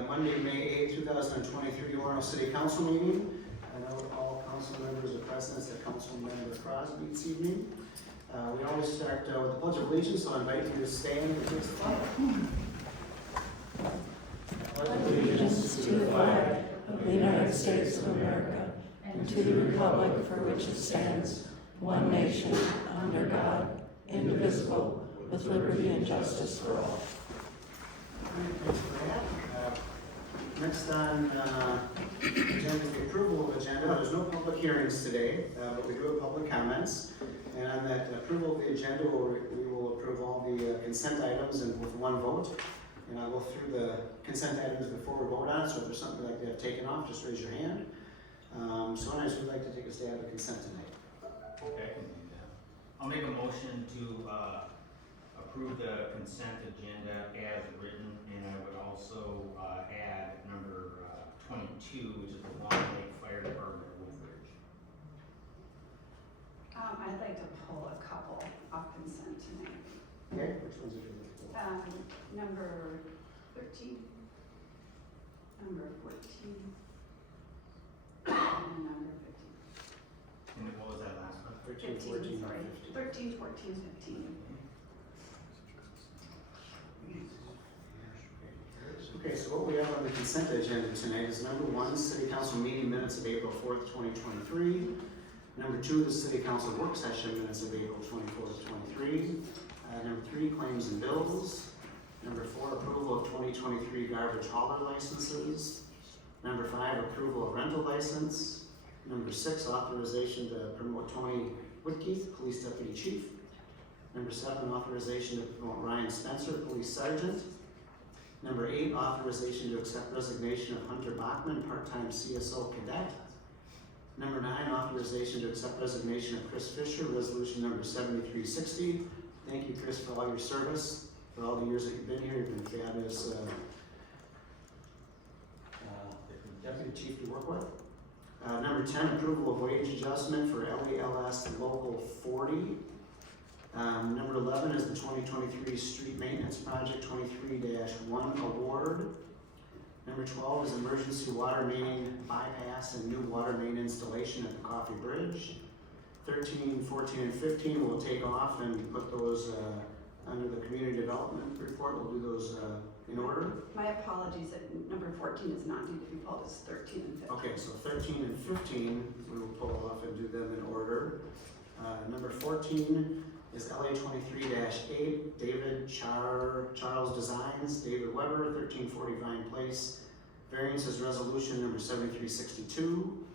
Monday, May 8, 2023 Orono City Council meeting. I know all council members are present at Council Member Crosby this evening. We always start with the Pledge of Allegiance, so I invite you to stand and please follow. I pledge allegiance to the flag of the United States of America and to the republic for which it stands, one nation, under God, indivisible, with liberty and justice for all. Thanks for that. Next on the agenda is the approval of agenda. There's no public hearings today, but we do have public comments. And on that approval of the agenda, we will approve all the consent items and with one vote. And I'll go through the consent items before we vote on it, so if there's something you'd like to have taken off, just raise your hand. So anyways, we'd like to take a stab at consent tonight. Okay, I can do that. I'll make a motion to approve the consent agenda as written, and I would also add number 22, which is the Long Lake Fire Department Woodbridge. I'd like to pull a couple off consent tonight. Okay, which ones are you looking for? Number 13, number 14, and number 15. And what was that last one? 13, 14, 15, sorry. 15. 13, 14, 15. Okay, so what we have on the consent agenda tonight is number 1, City Council meeting minutes of April 4th, 2023. Number 2, the City Council work session minutes of April 24th, 23. Number 3, claims and bills. Number 4, approval of 2023 garbage hauler licenses. Number 5, approval of rental license. Number 6, authorization to promote Tony Whitkeith, Police Deputy Chief. Number 7, authorization to promote Ryan Spencer, Police Sergeant. Number 8, authorization to accept resignation of Hunter Bachman, part-time CSO cadet. Number 9, authorization to accept resignation of Chris Fisher, resolution number 7360. Thank you, Chris, for all your service, for all the years that you've been here. You've been fabulous deputy chief to work with. Number 10, approval of wage adjustment for LELS Local 40. Number 11 is the 2023 Street Maintenance Project 23-1 award. Number 12 is emergency water main bypass and new water main installation at the Coffee Bridge. 13, 14, and 15 we'll take off and put those under the community development report. We'll do those in order. My apologies that number 14 is not need to be pulled, it's 13 and 15. Okay, so 13 and 15 we will pull off and do them in order. Number 14 is LA 23-8, David Charles Designs, David Weber, 1340 Vine Place. Variance is resolution number 7362.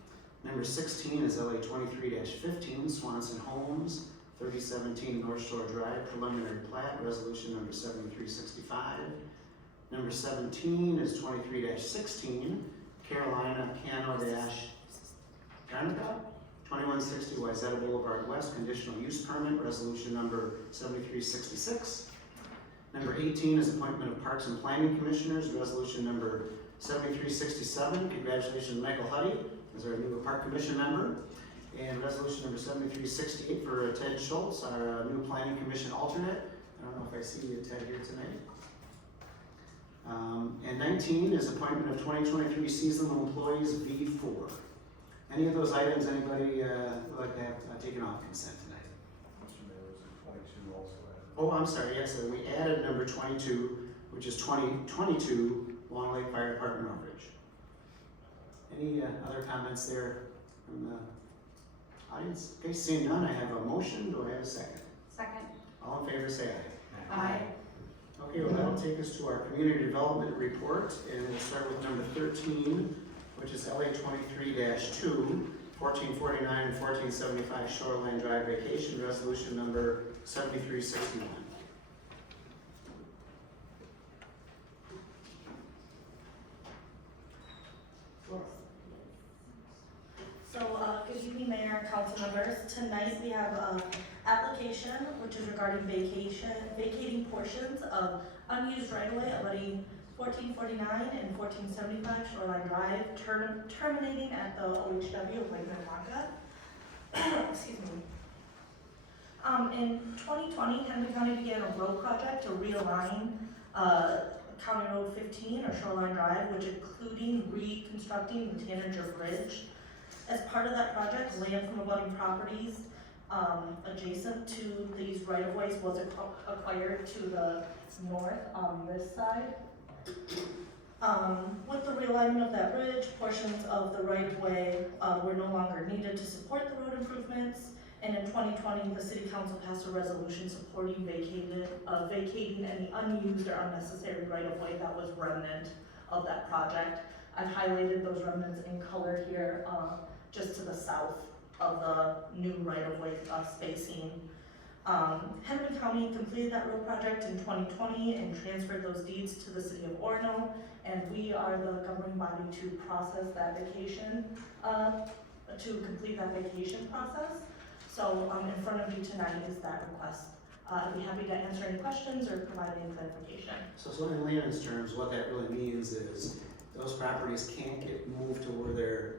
Number 16 is LA 23-15, Swanson Homes, 3017 North Shore Drive, preliminary plat, resolution number 7365. Number 17 is 23-16, Carolina Cano-Garnica, 2160 Wayzata Boulevard West, conditional use permit, resolution number 7366. Number 18 is appointment of Parks and Planning Commissioners, resolution number 7367. Congratulations, Michael Huddy, as our new Park Commission member. And resolution number 7368 for Ted Schultz, our new Planning Commission alternate. I don't know if I see Ted here tonight. And 19 is appointment of 2023 seasonal employees V4. Any of those items anybody would like to have taken off consent tonight? Mr. Mayor, was it 22 also added? Oh, I'm sorry, yes, we added number 22, which is 2022 Long Lake Fire Department Northridge. Any other comments there from the audience? Okay, seeing none, I have a motion. Do I have a second? Second. All in favor, say aye. Aye. Okay, well, that'll take us to our community development report, and we'll start with number 13, which is LA 23-2, 1449 and 1475 Shoreline Drive Vacation, resolution number 7361. So, good evening, Mayor and council members. Tonight we have an application which is regarding vacating portions of unused right-of-way abutting 1449 and 1475 Shoreline Drive, terminating at the OHW of Lake Minnetonka. Excuse me. In 2020, Hennepin County began a road project to realign County Road 15 or Shoreline Drive, which including reconstructing the Tanager Bridge. As part of that project, land from abutting properties adjacent to these right-of-ways was acquired to the north on this side. With the realignment of that bridge, portions of the right-of-way were no longer needed to support the road improvements. And in 2020, the City Council passed a resolution supporting vacating any unused or unnecessary right-of-way that was remnant of that project. I've highlighted those remnants in color here, just to the south of the new right-of-way spacing. Hennepin County completed that road project in 2020 and transferred those deeds to the City of Orono, and we are the governing body to process that vacation, to complete that vacation process. So in front of you tonight is that request. I'd be happy to answer any questions or provide any clarification. So in layman's terms, what that really means is those properties can't get moved to where they're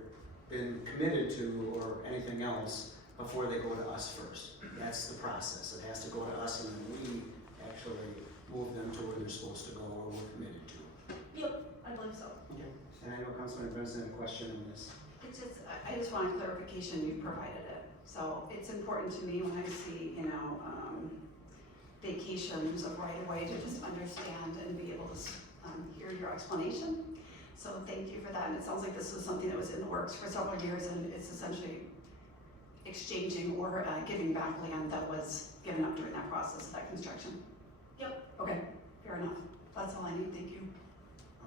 been committed to or anything else before they go to us first. That's the process. It has to go to us and then we actually move them to where they're supposed to go or we're committed to. Yep, I believe so. Okay. And I know Councilman Benson had a question on this. It's just, I just want clarification, you provided it. So it's important to me when I see, vacations of right away to just understand and be able to hear your explanation. So thank you for that. And it sounds like this was something that was in the works for several years and it's essentially exchanging or giving back land that was given up during that process, that construction. Yep. Okay, fair enough. That's all I need, thank you.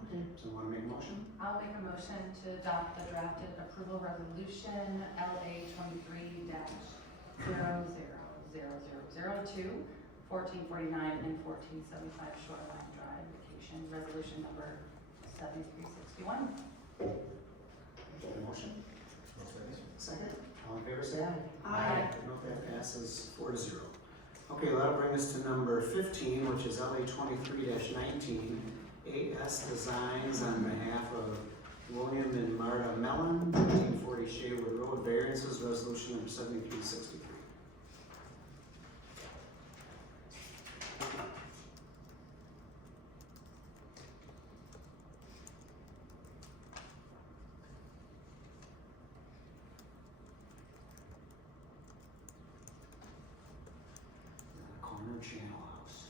Okay, so want to make a motion? I'll make a motion to adopt the drafted approval resolution LA 23-000002, 1449 and 1475 Shoreline Drive vacation, resolution number 7361. Motion? Second. All in favor, say aye. Aye. Note that passes 4-0. Okay, that'll bring us to number 15, which is LA 23-19. AS Designs on behalf of William and Marta Mellon, 1340 Shayward Road, variances, resolution number 7363. Corner Channel House.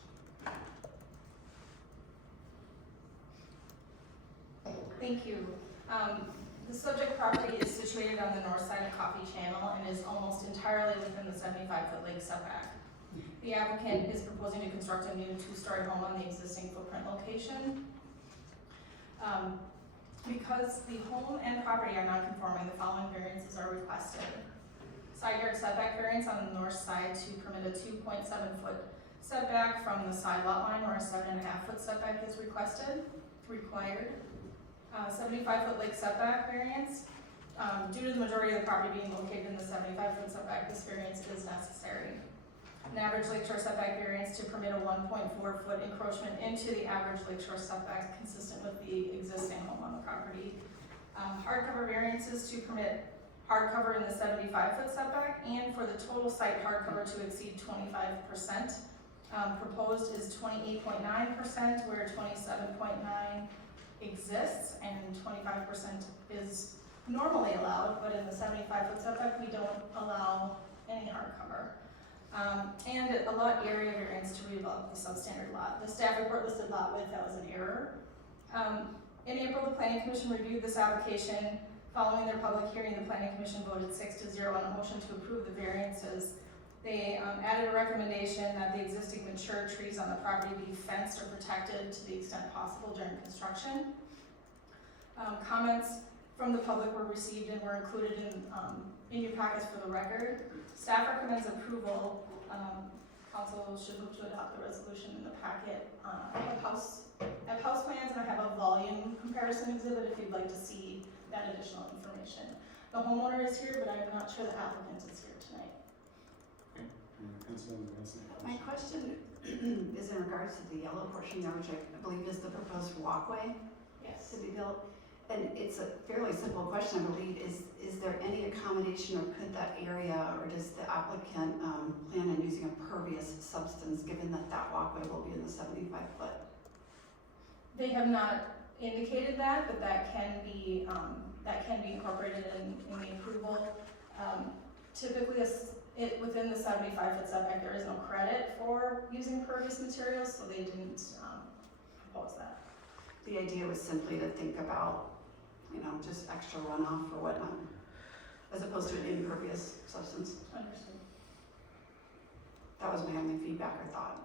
Thank you. The subject property is situated on the north side of Coffee Channel and is almost entirely within the 75-foot lake setback. The applicant is proposing to construct a new two-story home on the existing footprint location. Because the home and property are non-conforming, the following variances are requested. Side yard setback variance on the north side to permit a 2.7-foot setback from the side lot line where a 7.5-foot setback is required. 75-foot lake setback variance. Due to the majority of the property being located in the 75-foot setback, this variance is necessary. An average lakeshore setback variance to permit a 1.4-foot encroachment into the average lakeshore setback consistent with the existing home on the property. Hardcover variances to permit hardcover in the 75-foot setback and for the total site hardcover to exceed 25%. Proposed is 28.9% where 27.9% exists and 25% is normally allowed, but in the 75-foot setback we don't allow any hardcover. And a lot area variance to redevelop the substandard lot. The staff report listed lot width, that was an error. In April, the Planning Commission reviewed this application. Following their public hearing, the Planning Commission voted 6-0 on a motion to approve the variances. They added a recommendation that the existing mature trees on the property be fenced or protected to the extent possible during construction. Comments from the public were received and were included in your packets for the record. Staff recommends approval. Council should move to adopt the resolution in the packet. I have house plans and I have a volume comparison exhibit if you'd like to see that additional information. The homeowner is here, but I'm not sure the applicant is here tonight. Okay. Councilman Benson. My question is in regards to the yellow portion there, which I believe is the proposed walkway Yes. to be built. And it's a fairly simple question, I believe. Is there any accommodation or could that area, or does the applicant plan on using a pervious substance given that that walkway will be in the 75-foot They have not indicated that, but that can be incorporated in the approval. Typically, within the 75-foot setback, there is no credit for using pervious materials, so they didn't propose that. The idea was simply to think about, just extra runoff or whatnot, as opposed to an impervious substance. Understood. That was my only feedback or thought.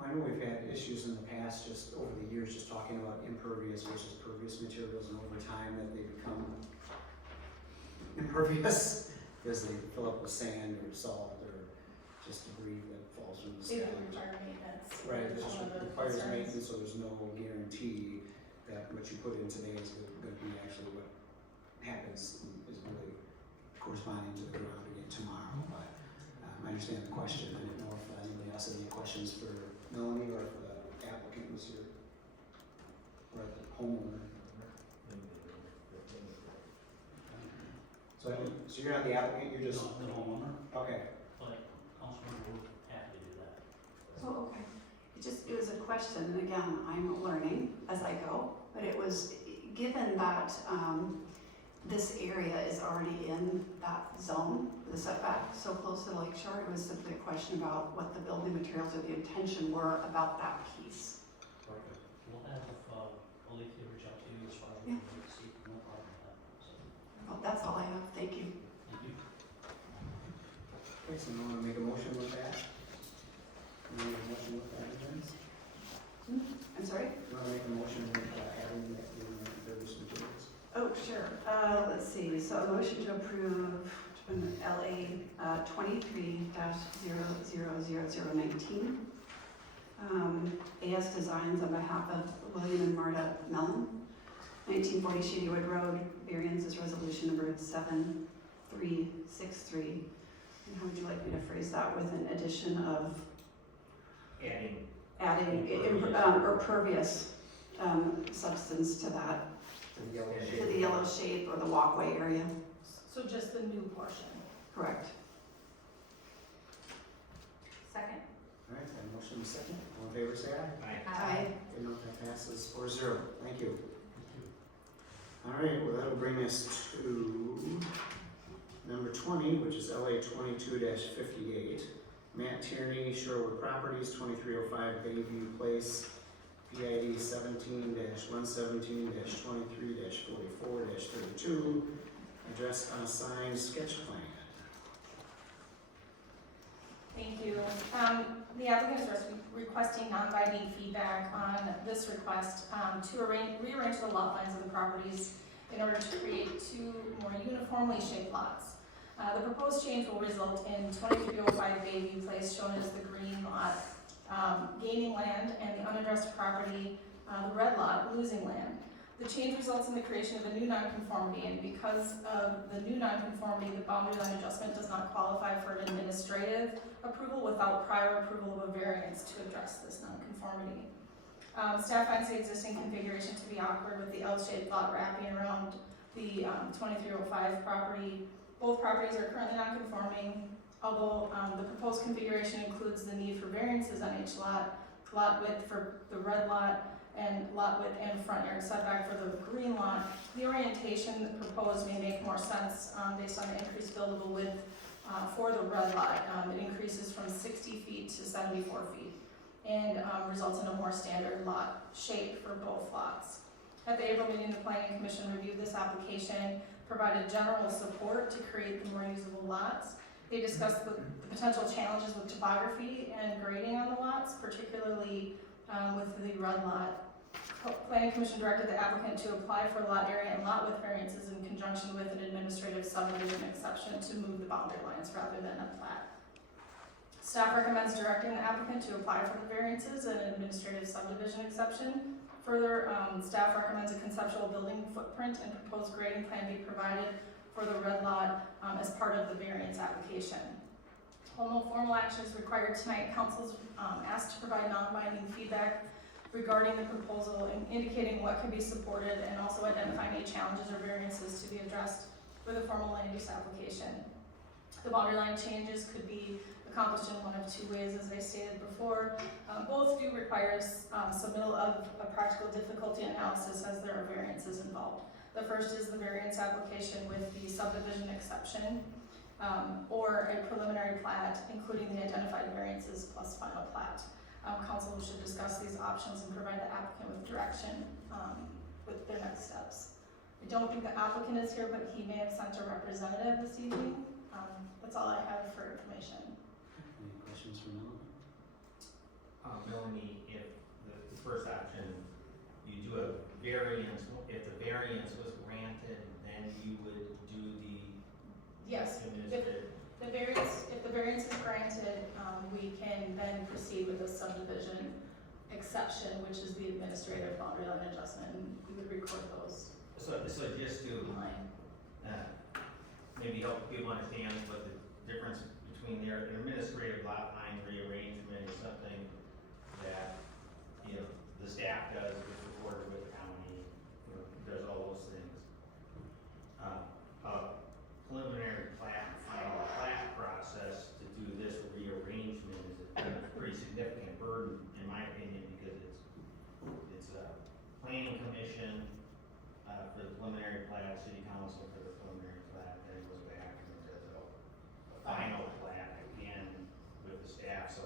I know we've had issues in the past, just over the years, just talking about impervious versus pervious materials, and over time that they become impervious because they fill up with sand or salt or just debris that falls from the They sky. do require maintenance. Right, That's this one of the requires concerns. maintenance, so there's no guarantee that what you put in today is gonna be actually what happens, is really corresponding to the ground again tomorrow, but I understand the question. I didn't know if anybody else had any questions for Melanie or if the applicant was here, or the homeowner. So you're not the applicant, you're just, The homeowner, okay, but Councilman would have to do that. Oh, okay. It was a question, and again, I'm learning as I go, but it was, given that, this area is already in that zone, the setback, so close to the lake shore, it was simply a question about what the building materials or the intention were about that piece. We'll have, Alethea reach out to you as far as we Yeah. can see, no problem with that. So, Well, that's all I have, thank you. thank you. okay, so you wanna make a motion with that? You wanna make a motion with that, Vince? I'm sorry? You wanna make a motion with adding that in the various materials? Oh, sure. Let's see, so a motion to approve LA 23-000019. AS Designs on behalf of William and Marta Mellon, 1940 Shadywood Road, variance is resolution number 7363. And how would you like me to phrase that, with an addition of Adding or pervious substance to that, To the yellow to shape? the yellow shape or the walkway area? So just the new portion. Correct. Second. All right, then motion is second. All in favor, say aye. Aye. Okay, no, that passes 4-0. Thank you. All right, well, that'll bring us to number 20, which is LA 22-58. Matt Tierney, Shorewood Properties, 2305 Bayview Place, PID 17-117-23-44-32, address unassigned sketch plan. Thank you. The applicant is requesting non-binding feedback on this request to rearrange the lot lines of the properties in order to create two more uniformly shaped lots. The proposed change will result in 2305 Bayview Place, shown as the green lot, gaining land, and the unaddressed property, the red lot, losing land. The change results in the creation of a new nonconformity, and because of the new nonconformity, the boundary line adjustment does not qualify for an administrative approval without prior approval of a variance to address this nonconformity. Staff finds the existing configuration to be awkward with the L-shaped lot wrapping around the 2305 property. Both properties are currently non-conforming, although the proposed configuration includes the need for variances on each lot, lot width for the red lot, and lot width and front yard setback for the green lot. The orientation proposed may make more sense based on the increased buildable width for the red lot. It increases from 60 feet to 74 feet and results in a more standard lot shape for both lots. At the April meeting, the Planning Commission reviewed this application, provided general support to create the more usable lots. They discussed the potential challenges with topography and grading on the lots, particularly with the red lot. Planning Commission directed the applicant to apply for lot area and lot width variances in conjunction with an administrative subdivision exception to move the boundary lines rather than a plat. Staff recommends directing the applicant to apply for the variances and an administrative subdivision exception. Further, staff recommends a conceptual building footprint and proposed grading plan be provided for the red lot as part of the variance application. While no formal action is required tonight, council is asked to provide non-binding feedback regarding the proposal and indicating what could be supported and also identifying any challenges or variances to be addressed with a formal land use application. The boundary line changes could be a accomplished in one of two ways, as I stated before. Both do require submittal of a practical difficulty analysis as there are variances involved. The first is the variance application with the subdivision exception, or a preliminary plat, including the identified variances plus final plat. Council should discuss these options and provide the applicant with direction with their next steps. I don't think the applicant is here, but he may have sent a representative this evening. That's all I have for information. Any questions for Melanie? Melanie, if the first option, you do a variance, if the variance was granted, then you would do the Yes, administrative. if the variance is granted, we can then proceed with the subdivision exception, which is the administrative boundary line adjustment, and we would record those So just to in line. maybe help people understand what the difference between their administrative lot line rearrangement is something that, you know, the staff does, it's recorded with the county, you know, does all those things. Preliminary plat, and final plat process to do this rearrangement is a pretty significant burden, in my opinion, because it's a planning commission, for the preliminary plat, city council for the preliminary plat, then it goes back and does a final plat again with the staff, so,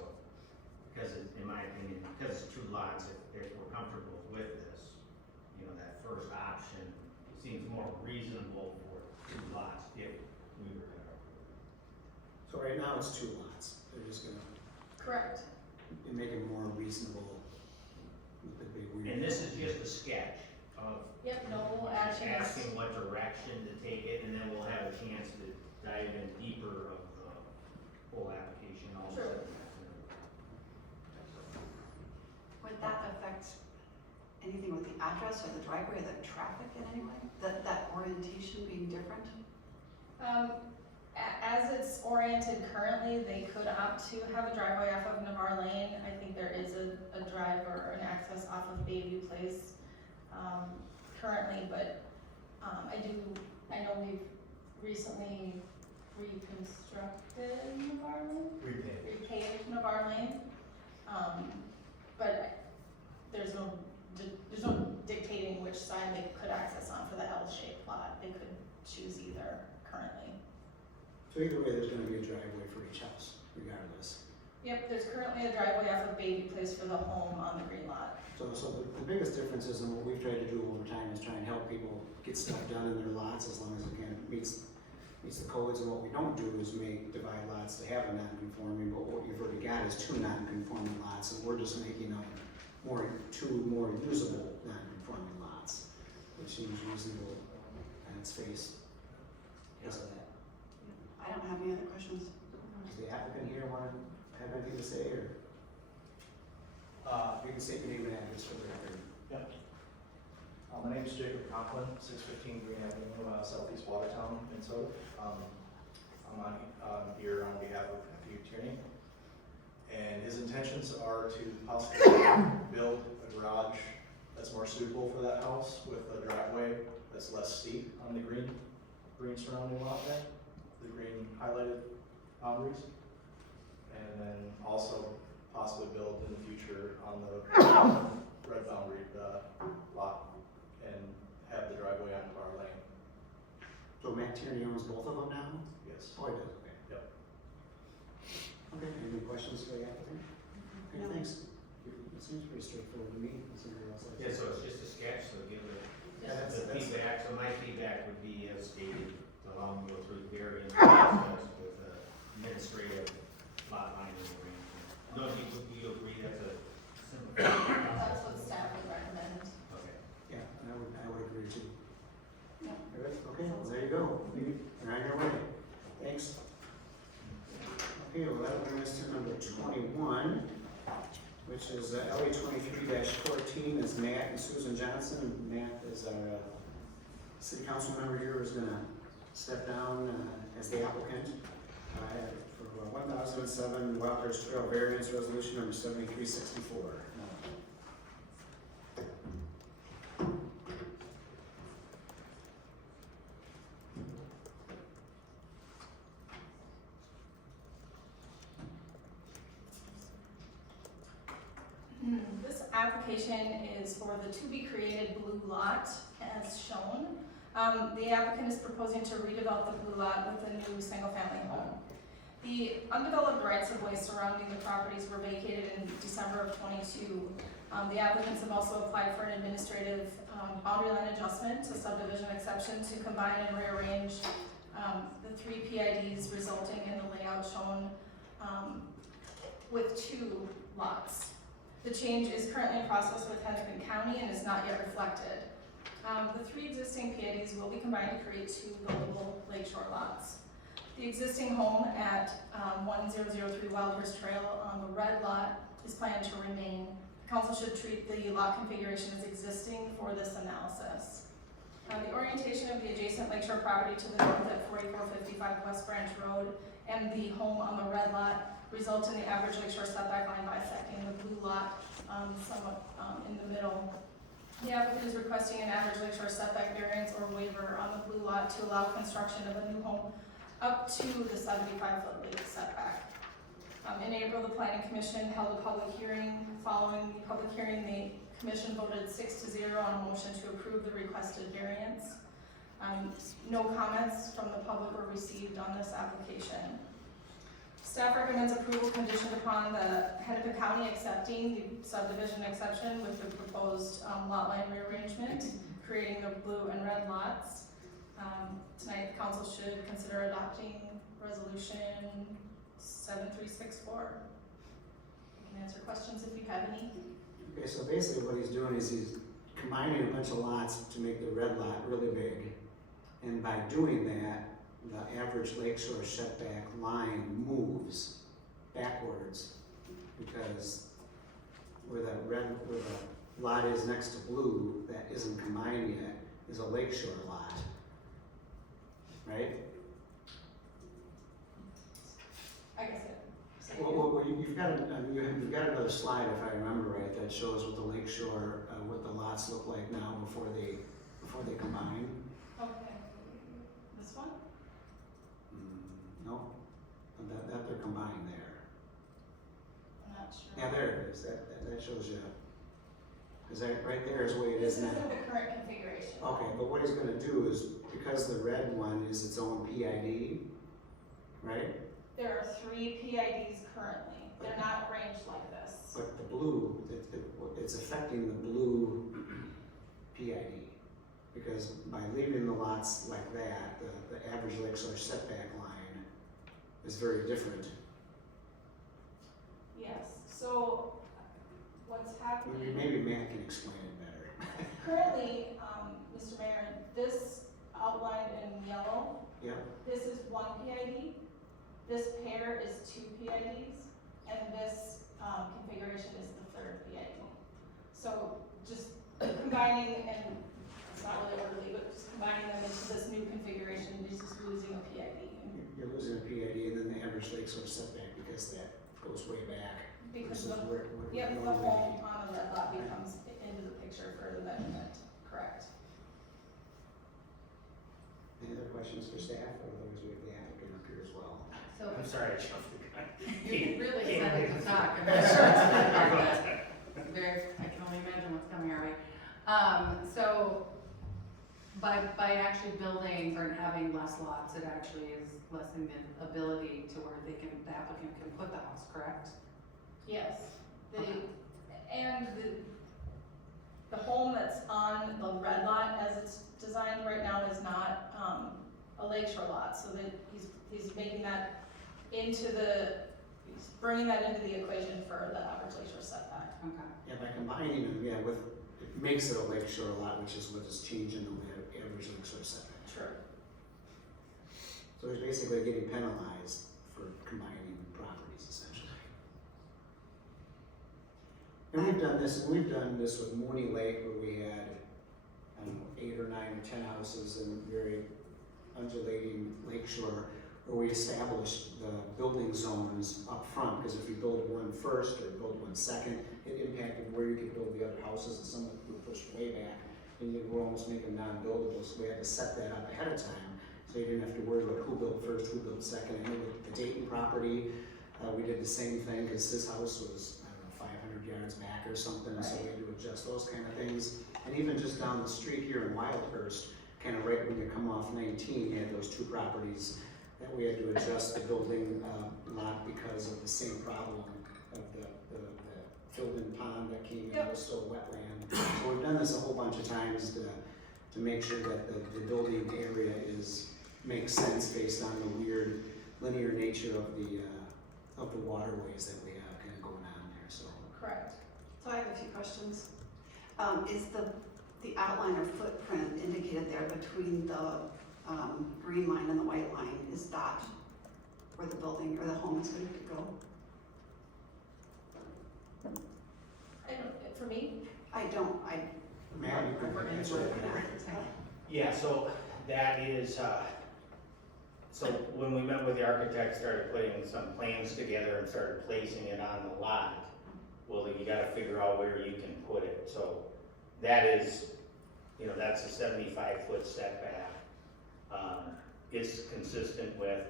because it, in my opinion, because it's two lots, if we're comfortable with this, you know, that first option seems more reasonable for two lots if we were gonna. So right now it's 2 lots. They're just gonna Correct. make it more reasonable. With the big weird. And this is just a sketch of. Yep, no just action is- asking what direction to take it, and then we'll have a chance to dive in deeper of the whole application also. Sure. Would that affect anything with the address or the driveway or the traffic in any way? That orientation being different? As it's oriented currently, they could opt to have a driveway off of Navarre Lane. I think there is a drive or an access off of Bayview Place, currently, but, I know we've recently reconstructed Navarre Lane? Repaved Navarre Lane. But there's no dictating which side they could access on for the L-shaped lot. They could choose either currently. So either way, there's gonna be a driveway for each house, regardless. Yep, there's currently a driveway off of Bayview Place for the home on the green lot. So the biggest difference is, and what we've tried to do over time is try and help people get stuff done in their lots as long as it can, meets the codes, and what we don't do is divide lots to have a non-conforming, but what you've already got is 2 non-conforming lots, and we're just making up 2 more usable non-conforming lots, which seems reasonable on its face. Because of that. I don't have any other questions. Does the applicant here wanna have anything to say, or? You can say your name and address for the record. Yep. My name's Jacob Conklin, 615 Green Avenue, Southeast Watertown, Minnesota. I'm here on behalf of Matthew Tierney. And his intentions are to possibly build a garage that's more suitable for that house with a driveway that's less steep on the green surrounding lot there, the green highlighted boundaries. And then also possibly build in the future on the red boundary lot and have the driveway on our lane. So Matt Tierney owns both of them now? Yes. Oh, he does, okay. Yep. Okay, any questions for the applicant? Okay, No. thanks. It seems pretty straightforward to me. Does anybody else like Yeah, that? so it's just a sketch, so give it, Yeah, that's- the that's- feedback, so my feedback would be as stated, allow them to go through the variance process with the administrative lot line arrangement. No, do you agree that's a simple? That's what staff would recommend. Okay. Yeah, and I would agree too. Yeah. All right, okay, well, there you go. You're on your way. Thanks. Okay, well, that will bring us to number 21, which is LA 23-14, is Matt and Susan Johnson. Matt is our city council member here, who's gonna step down as the applicant for 1007 Wilders Trail variance resolution number 7364. application is for the to-be-created blue lot as shown. The applicant is proposing to redevelop the blue lot with a new single-family home. The undeveloped rights-of-way surrounding the properties were vacated in December of '22. The applicants have also applied for an administrative boundary line adjustment to subdivision exception to combine and rearrange the 3 PIDs, resulting in the layout shown with 2 lots. The change is currently in process with Hennepin County and is not yet reflected. The 3 existing PIDs will be combined to create 2 buildable lakeshore lots. The existing home at 1003 Wildhorse Trail on the red lot is planned to remain. Council should treat the lot configuration as existing for this analysis. The orientation of the adjacent lakeshore property to the north at 4455 West Branch Road and the home on the red lot result in the average lakeshore setback line bisecting the blue lot somewhat in the middle. The applicant is requesting an average lakeshore setback variance or waiver on the blue lot to allow construction of a new home up to the 75-foot lake setback. In April, the Planning Commission held a public hearing. Following the public hearing, the Commission voted 6-0 on a motion to approve the requested variance. No comments from the public were received on this application. Staff recommends approval conditioned upon the Hennepin County accepting the subdivision exception with the proposed lot line rearrangement, creating the blue and red lots. Tonight, the council should consider adopting resolution 7364. You can answer questions if you have any. Okay, so basically what he's doing is he's combining a bunch of lots to make the red lot really big. And by doing that, the average lakeshore setback line moves backwards because where the lot is next to blue that isn't combined yet is a lakeshore lot, right? I guess it. Well, you've got another slide, if I remember right, that shows what the lakeshore, what the lots look like now before they combine. Okay. This one? No, that they're combined there. I'm not sure. Yeah, there it is. That shows you. Is that right there is the way it is This now? isn't the current configuration. Okay, but what he's going to do is because the red one is its own PID, right? There are 3 PIDs currently. They're not arranged like this. But the blue, it's affecting the blue PID. Because by leaving the lots like that, the average lakeshore setback line is very different. Yes. So what's happening? Maybe Matt can explain it better. Currently, Mr. Mayor, this outlined in yellow, Yep. this is 1 PID. This pair is 2 PIDs, and this configuration is the 3rd PID. So just combining, and it's not really orderly, but just combining them into this new configuration, you're just losing a PID. You're losing a PID and then the average lakeshore setback because that goes way back. Because versus the, where it yep, the normally home be. on the red lot becomes into the picture for the measurement, correct? Any other questions for staff? Otherwise, we have the applicant up here as well. So I'm sorry, I jumped the gun. you really excited to talk. I'm not sure it's gonna be very, I can only imagine what's coming our way. So by actually building or having less lots, it actually is lessening the ability to where the applicant can put the house, correct? Yes. And the home that's on the red lot as it's designed right now is not a lakeshore lot, so that he's making that he's bringing that into the equation for the average lakeshore setback. Okay. Yeah, by combining them, it makes it a lakeshore lot, which is what is changing the average lakeshore setback. True. So he's basically getting penalized for combining properties essentially. And we've done this with Mooney Lake where we had, I don't know, 8 or 9 or 10 houses in very undulating lakeshore where we established the building zones up front, because if you build one first or build one second, it impacted where you could build the other houses, and some were pushed way back, and you would almost make them non-buildable, so we had to set that up ahead of time, so you didn't have to worry about who built first, who built second. And with the Dayton property, we did the same thing, because his house was, I don't know, 500 yards back or something, so we had to adjust those kind of things. And even just down the street here in Wildhurst, kind of right when you come off 19, you had those two properties that we had to adjust the building lot because of the same problem of the filled-in pond that came in, it was still wetland. So we've done this a whole bunch of times to make sure that the building area makes sense based on the weird linear nature of the waterways that we have kind of going on there, so. Correct. So I have a few questions. Is the outline or footprint indicated there between the green line and the white line, is that where the building or the home is going to go? For me, Matt, you can answer that. Yeah, so that is, so when we met with the architect, started putting some plans together and started placing it on the lot, well, you gotta figure out where you can put it, so that is, that's a 75-foot setback. It's consistent with,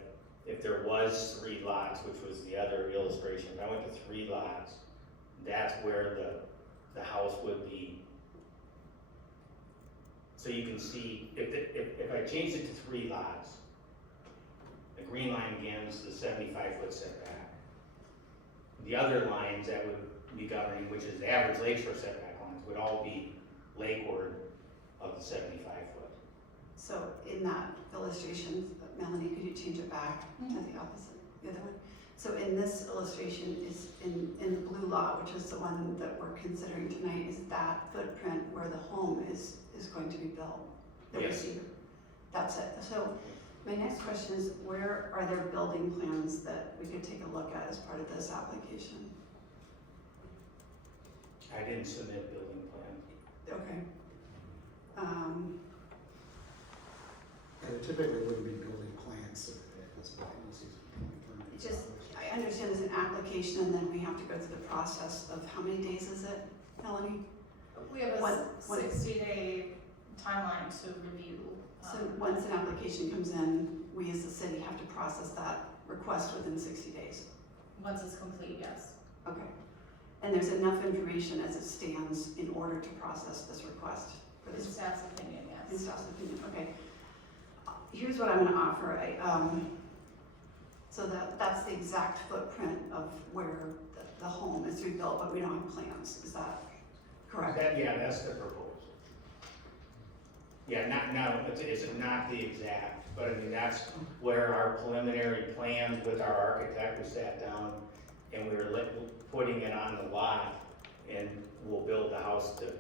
if there was 3 lots, which was the other illustration, if I went to 3 lots, that's where the house would be. So you can see, if I changed it to 3 lots, the green line again is the 75-foot setback. The other lines that would be governing, which is the average lakeshore setback lines, would all be lakeward of the 75-foot. So in that illustration, Melanie, could you change it back to the opposite, the other one? So in this illustration is in the blue lot, which is the one that we're considering tonight, is that footprint where the home is going to be built? That we Yes. see? That's it. So my next question is, where are there building plans that we could take a look at as part of this application? I didn't submit building plan. Okay. There typically wouldn't be building plans, so that's why It's just, I understand there's an application and then we have to go through the process of how many days is it, Melanie? we have a What- 60-day timeline to review. So once an application comes in, we as the city have to process that request within 60 days. Once it's complete, yes. Okay. And there's enough information as it stands in order to process this request for In this, staff's opinion, in yes. staff's opinion, okay. Here's what I'm gonna offer, so that's the exact footprint of where the home is to be built, but we don't have plans, is that correct? That's the proposal. Yeah, it's not the exact, but I mean, that's where our preliminary plans with our architect, we sat down and we were putting it on the lot, and we'll build the house to,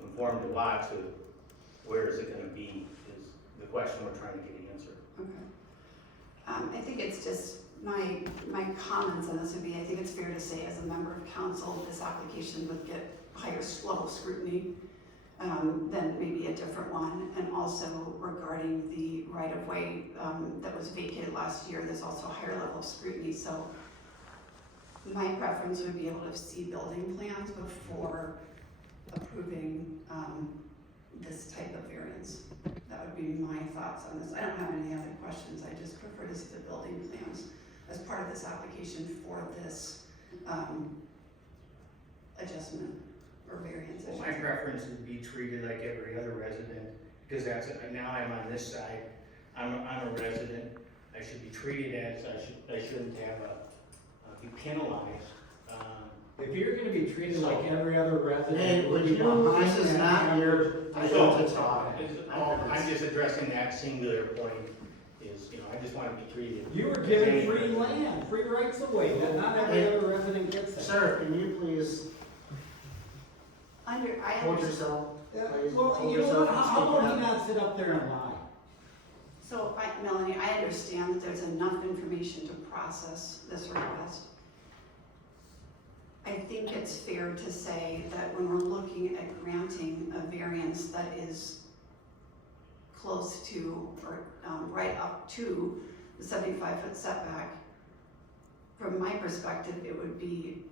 conform the lot to where is it gonna be, is the question we're trying to get answered. Okay. I think it's just, my comments on this would be, I think it's fair to say as a member of council, this application would get higher level scrutiny than maybe a different one. And also regarding the right-of-way that was vacated last year, there's also a higher level of scrutiny. So my preference would be able to see building plans before approving this type of variance. That would be my thoughts on this. I don't have any other questions. I just prefer to see the building plans as part of this application for this adjustment or variance. Well, my preference would be treated like every other resident, because now I'm on this side, I'm a resident, I should be treated as, I shouldn't be penalized. If you're gonna be treated like every other resident. Hey, would you, this is not your time to talk. I'm just addressing that singular point, is, I just want to be treated. You were given free land, free rights of way, that not every other resident gets that. Sir, can you please I hold understand. yourself? Yeah, Please well, hold you know yourself what, and how speak about up. he not sit up there and lie? So, Melanie, I understand that there's enough information to process this request. I think it's fair to say that when we're looking at granting a variance that is close to or right up to the 75-foot setback, from my perspective, it would be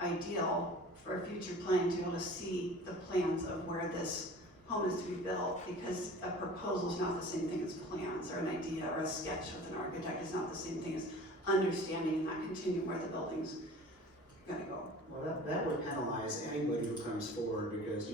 ideal for a future plan to be able to see the plans of where this home is to be built, because a proposal is not the same thing as plans, or an idea or a sketch with an architect is not the same thing as understanding and not continuing where the building's gonna go. Well, that would penalize anybody who comes forward, because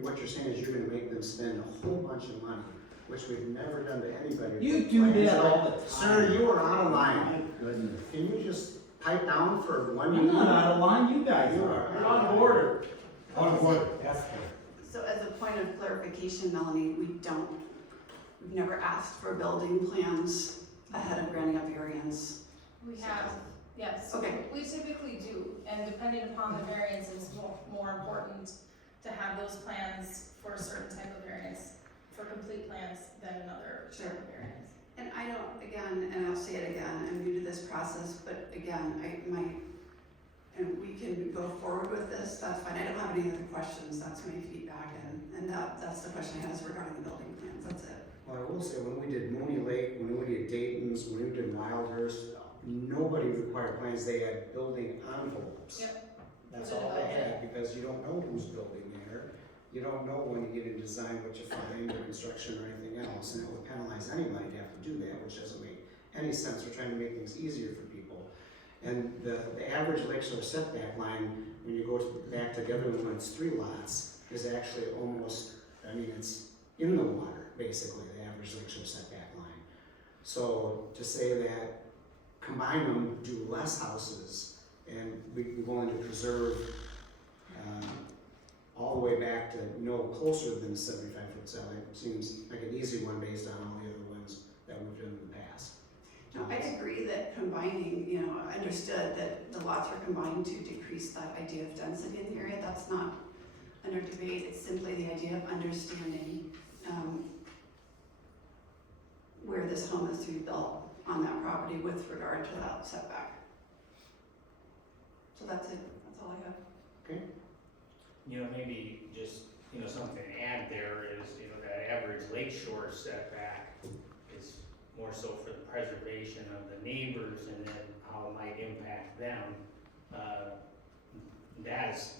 what you're saying is you're gonna make them spend a whole bunch of money, which we've never done to anybody. You do that all the time. Sir, you are out of line. My goodness. Can you just pipe down for 1 I'm minute? not out of line, you guys You are. are. You're on order. On board. Yes. So as a point of clarification, Melanie, we've never asked for building plans ahead of granting a variance. We have, yes. Okay. We typically do, and depending upon the variance, it's more important to have those plans for a certain type of variance, for complete plans than another type of variance. And I don't, again, and I'll say it again, I'm new to this process, but again, and we can go forward with this, that's fine. I don't have any other questions, that's my feedback, and that's the question I have is regarding the building plans, that's it. Well, I will say, when we did Mooney Lake, when we did Dayton's, when we did Wildhurst, nobody required plans, they had building envelopes. Yep. That's For the all they had, development. because you don't know who's building there. You don't know when you get into design what you find, or construction, or anything else, and it would penalize anybody to have to do that, which doesn't make any sense. We're trying to make things easier for people. And the average lakeshore setback line, when you go back together when it's 3 lots, is actually almost, I mean, it's in the water, basically, the average lakeshore setback line. So to say that, combine them, do less houses, and we're willing to preserve all the way back to no closer than 75-foot setback, seems like an easy one based on all the other ones that we've done in the past. No, I agree that combining, I understood that the lots were combined to decrease that idea of density in the area. That's not under debate. It's simply the idea of understanding where this home is to be built on that property with regard to that setback. So that's it. That's all I have. Maybe just, something to add there is, that average lakeshore setback is more so for the preservation of the neighbors and then how it might impact them. That's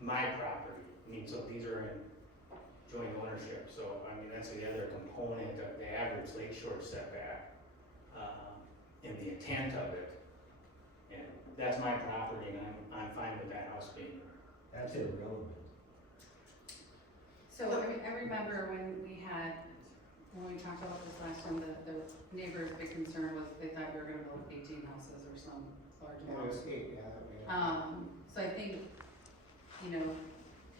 my property. So these are in joint ownership, so that's the other component of the average lakeshore setback, and the intent of it. And that's my property, and I'm fine with that house being there. That's irrelevant. So I remember when we talked about this last time, the neighbor's big concern was they thought we were gonna build 18 houses or some large Yeah, it amount. was 8, yeah. So I think, can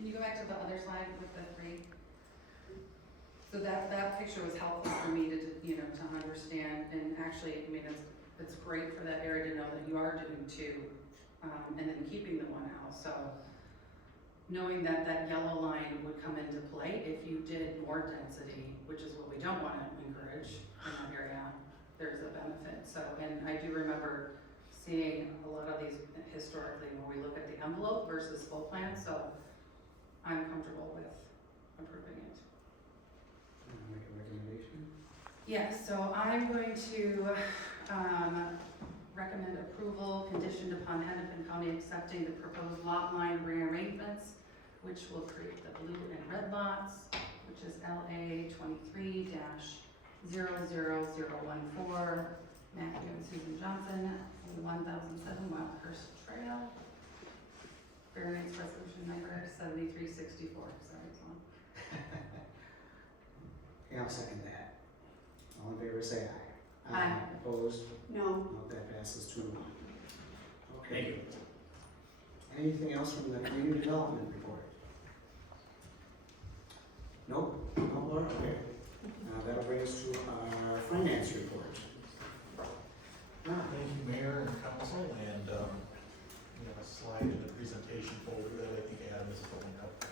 you go back to the other slide with the 3? So that picture was helpful for me to understand, and actually, it's great for that area to know that you are doing 2, and then keeping the 1 house, so knowing that that yellow line would come into play if you did more density, which is what we don't want to encourage in that area, there's a benefit. So, and I do remember seeing a lot of these historically when we look at the envelope versus full plan, so I'm comfortable with approving it. Make a recommendation? Yes, so I'm going to recommend approval conditioned upon Hennepin County accepting the proposed lot line rearrangements, which will create the blue and red lots, which is LA 23-00014, Matthew and Susan Johnson, 1007 Wildhurst Trail. Variance resolution number 7364, sorry, it's long. Yeah, I'll second that. All in favor, say aye. Aye. Opposed? No. No, that passes 2-1. Thank Okay. you. Anything else from the community development report? Nope, no more, okay. That'll bring us to our finance report. Thank you, Mayor and Council, and we have a slide in the presentation folder that I think Adam is pulling up.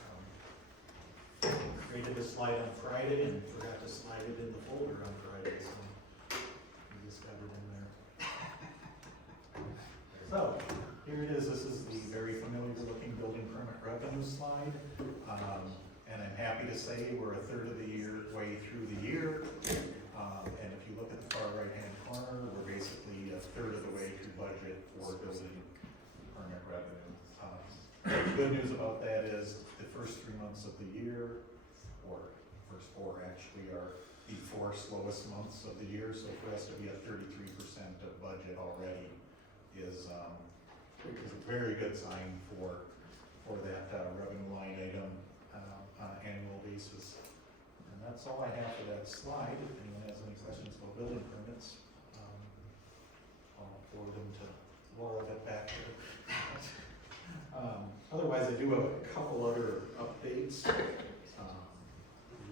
Created this slide on Friday and forgot to slide it in the folder on Friday, so we just got it in there. So, here it is. This is the very familiar looking building permit revenue slide. And I'm happy to say we're a third of the way through the year. And if you look at the far right-hand corner, we're basically a third of the way through budget for building permit revenue. The good news about that is the first 3 months of the year, or first 4 actually, are the 4 slowest months of the year. So for us to be at 33% of budget already is a very good sign for that revenue line item on an annual basis. And that's all I have for that slide. If anyone has any questions about building permits, I'll forward them to Laura that back there. Otherwise, I do have a couple other updates.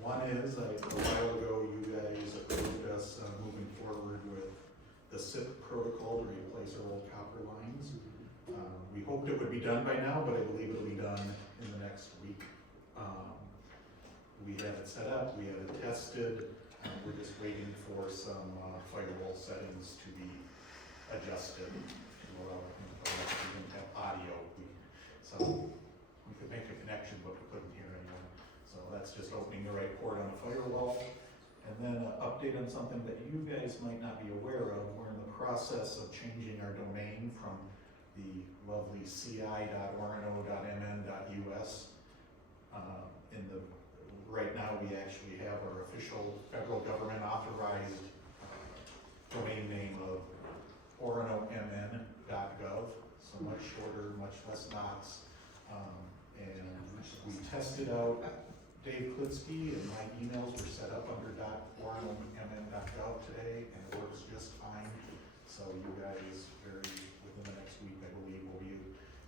One is, a while ago, you guys approved us moving forward with the SIP protocol to replace our old copper lines. We hoped it would be done by now, but I believe it'll be done in the next week. We have it set up, we have it tested, we're just waiting for some firewall settings to be adjusted. We didn't have audio, so we could make a connection, but we couldn't hear anyone. So that's just opening the right port on the firewall. And then an update on something that you guys might not be aware of. We're in the process of changing our domain from the lovely ci.orono.And.us. Right now we actually have our official federal government authorized domain name of OronoMN.gov. So much shorter, much less dots. And we tested out Dave Klitsky, and my emails were set up under .OronoMN.gov today, and it works just fine. So you guys, within the next week, I believe, will be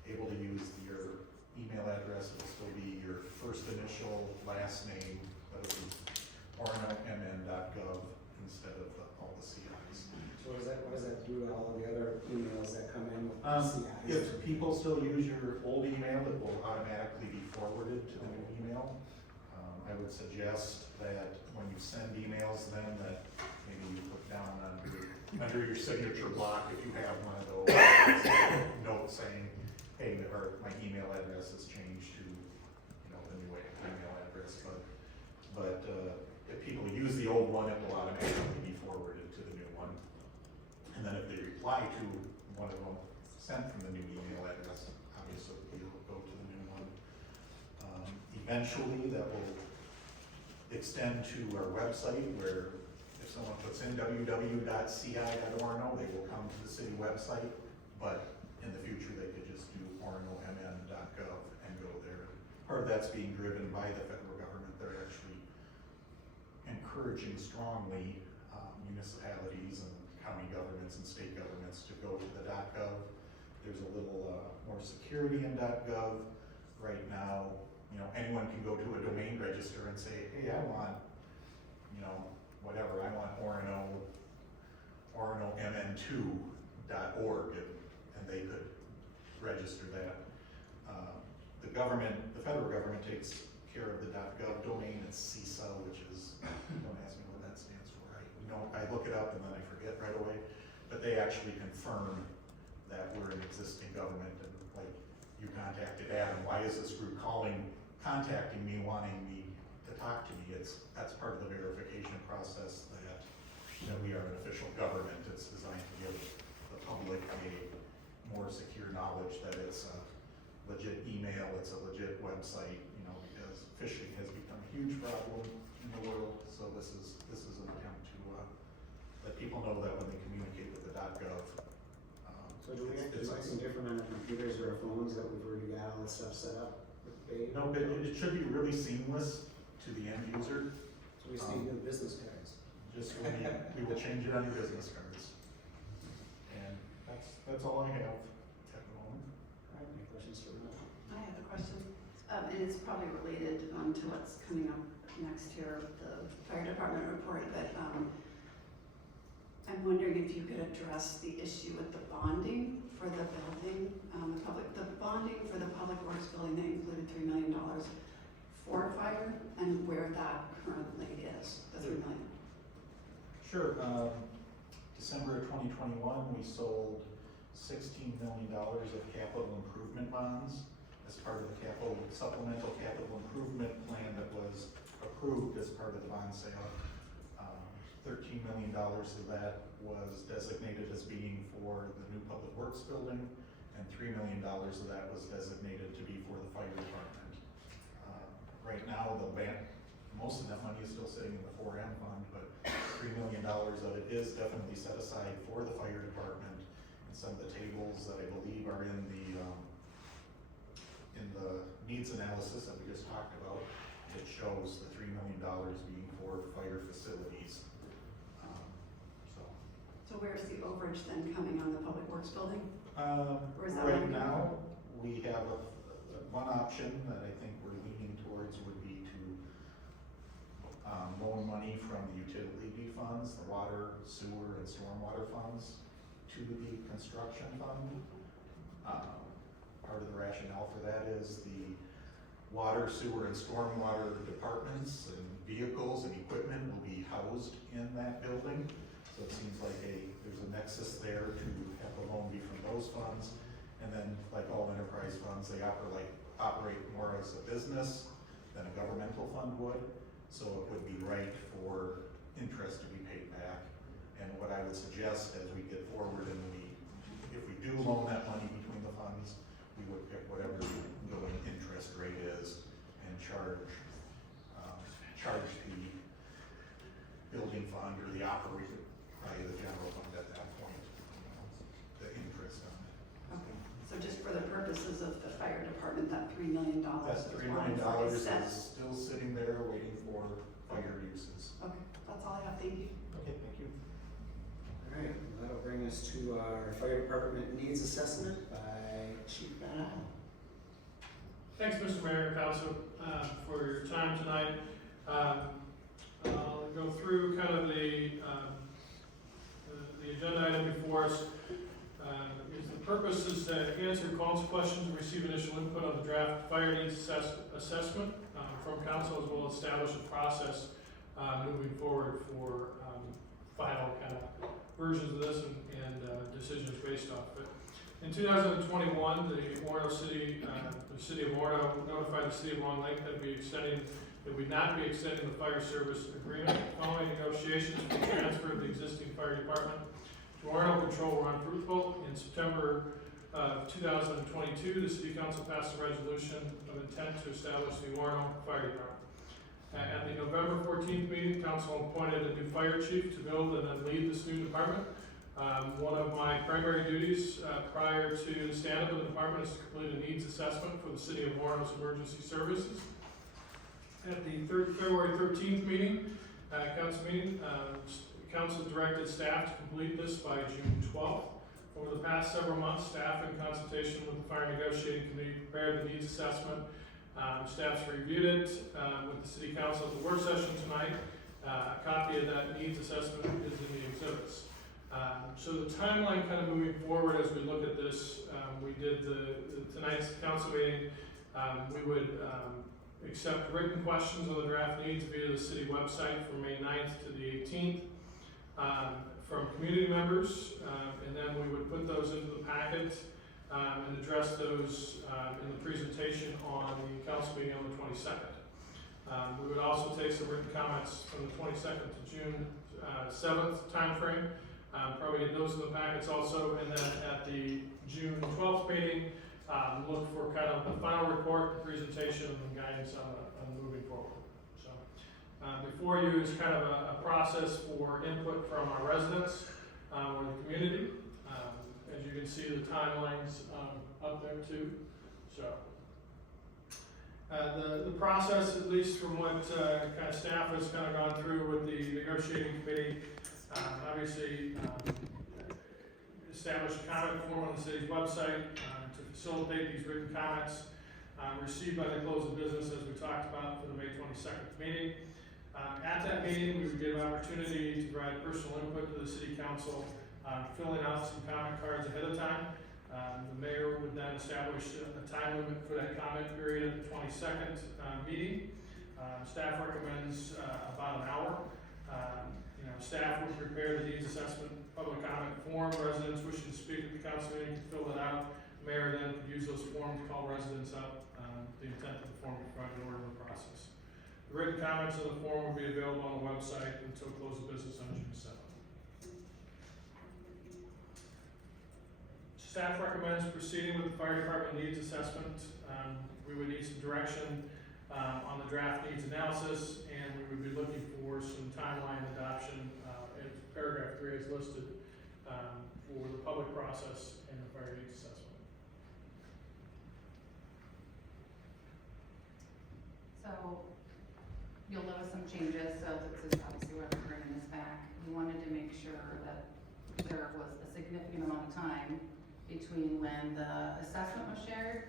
able to use your email address. It'll still be your first initial, last name, but it'll be OronoMN.gov instead of all the CIs. So what does that do to all of the other emails that come in with CIs? If people still use your old email, it will automatically be forwarded to the new email. I would suggest that when you send emails then that maybe you put down under your signature block, if you have one of those, note saying, hey, my email address has changed to, the new email address. But if people use the old one, it will automatically be forwarded to the new one. And then if they reply to one of them sent from the new email address, obviously it'll go to the new one. Eventually, that will extend to our website, where if someone puts in www.ci.orono, they will come to the city website, but in the future they could just do OronoMN.gov and go there. Part of that's being driven by the federal government. They're actually encouraging strongly municipalities and county governments and state governments to go to the .gov. There's a little more security in .gov. Right now, anyone can go to a domain register and say, hey, I want, whatever, I want OronoMN2.org, and they could register that. The federal government takes care of the .gov domain. It's CISA, which is, don't ask me what that stands for. I look it up and then I forget right away, but they actually confirm that we're an existing government, and like you contacted Adam, why is this group contacting me, wanting me to talk to me? That's part of the verification process that we are an official government. It's designed to give the public a more secure knowledge that it's a legit email, it's a legit website, because phishing has become a huge problem in the world. So this is an attempt to let people know that when they communicate with the .gov. So do we have to do something different on our computers or our phones that we've already got all this stuff set up? No, but it should be really seamless to the end user. So we see new business cards. Just when we will change it on your business cards. And that's all I have at the moment. All right, any questions for Matt? I have a question, and it's probably related to what's coming up next here, the fire department report, but I'm wondering if you could address the issue with the bonding for the building, the bonding for the public works building that included $3 million for fire, and where that currently is, the $3 million. Sure. December of 2021, we sold $16 million of capital improvement bonds as part of the supplemental capital improvement plan that was approved as part of the bond sale. $13 million of that was designated as being for the new public works building, and $3 million of that was designated to be for the fire department. Right now, most of that money is still sitting in the 4M fund, but $3 million of it is definitely set aside for the fire department. And some of the tables that I believe are in the needs analysis that we just talked about, it shows the $3 million being for fire facilities. So, So where's the overage then coming on the public works building? Or is that right one- now, we have one option that I think we're leaning towards would be to loan money from the utility funds, the water, sewer, and stormwater funds, to the construction fund. Part of the rationale for that is the water, sewer, and stormwater departments and vehicles and equipment will be housed in that building. So it seems like there's a nexus there to have the loan be from those funds. And then, like all enterprise funds, they operate more as a business than a governmental fund would. So it would be right for interest to be paid back. And what I would suggest as we get forward and if we do loan that money between the funds, we would pick whatever the going interest rate is and charge the building fund or the operating, probably the general fund at that point, the interest on it. Okay, so just for the purposes of the fire department, that $3 million That's $3 million is still sitting there waiting for fire uses. Okay, that's all I have, thank you. Okay, thank you. All right, that'll bring us to our fire department needs assessment by Chief VanEyll. Thanks, Mr. Mayor and Council, for your time tonight. I'll go through kind of the agenda item before us. The purpose is to answer council questions and receive initial input on the draft fire needs assessment from council, as well as establish a process moving forward for final kind of versions of this and decisions based off of it. In 2021, the city of Orono notified the city of Long Lake that we'd not be extending the fire service agreement. Following negotiations for the transfer of the existing fire department to Orono Patrol were unfruitful. In September of 2022, the city council passed a resolution of intent to establish the Orono Fire Department. At the November 14th meeting, council appointed a new fire chief to build and then lead this new department. One of my primary duties prior to the stand-up of the department is to complete a needs assessment for the city of Orono's emergency services. At the February 13th meeting, council directed staff to complete this by June 12th. Over the past several months, staff in consultation with the fire negotiating committee prepared the needs assessment. Staff's reviewed it with the city council at the work session tonight. A copy of that needs assessment is in the exhibits. So the timeline kind of moving forward as we look at this, we did tonight's council meeting, we would accept written questions on the draft needs via the city website from May 9th to the 18th from community members, and then we would put those into the packet and address those in the presentation on the council meeting on the 22nd. We would also take some written comments from the 22nd to June 7th timeframe. Probably get those in the packets also, and then at the June 12th meeting, look for kind of the final report, the presentation, and guidance on moving forward. So, before you is kind of a process for input from our residents or the community. As you can see, the timelines up there too. So, the process, at least from what kind of staff has kind of gone through with the negotiating committee. Obviously, establish a comment form on the city's website to facilitate these written comments received by the close of business, as we talked about for the May 22nd meeting. At that meeting, we would give opportunity to provide personal input to the city council, filling out some comment cards ahead of time. The mayor would then establish a time limit for that comment period at the 22nd meeting. Staff recommends about an hour. Staff would prepare the needs assessment public comment form. Residents wishing to speak at the council meeting can fill that out. Mayor then could use those forms to call residents up. The intent of the form is provided in order of the process. The written comments of the form will be available on the website until close of business on June 7th. Staff recommends proceeding with the fire department needs assessment. We would need some direction on the draft needs analysis, and we would be looking for some timeline adoption, as paragraph 3 is listed, for the public process and the fire needs assessment. So you'll notice some changes, so this is obviously where we're bringing this back. We wanted to make sure that there was a significant amount of time between when the assessment was shared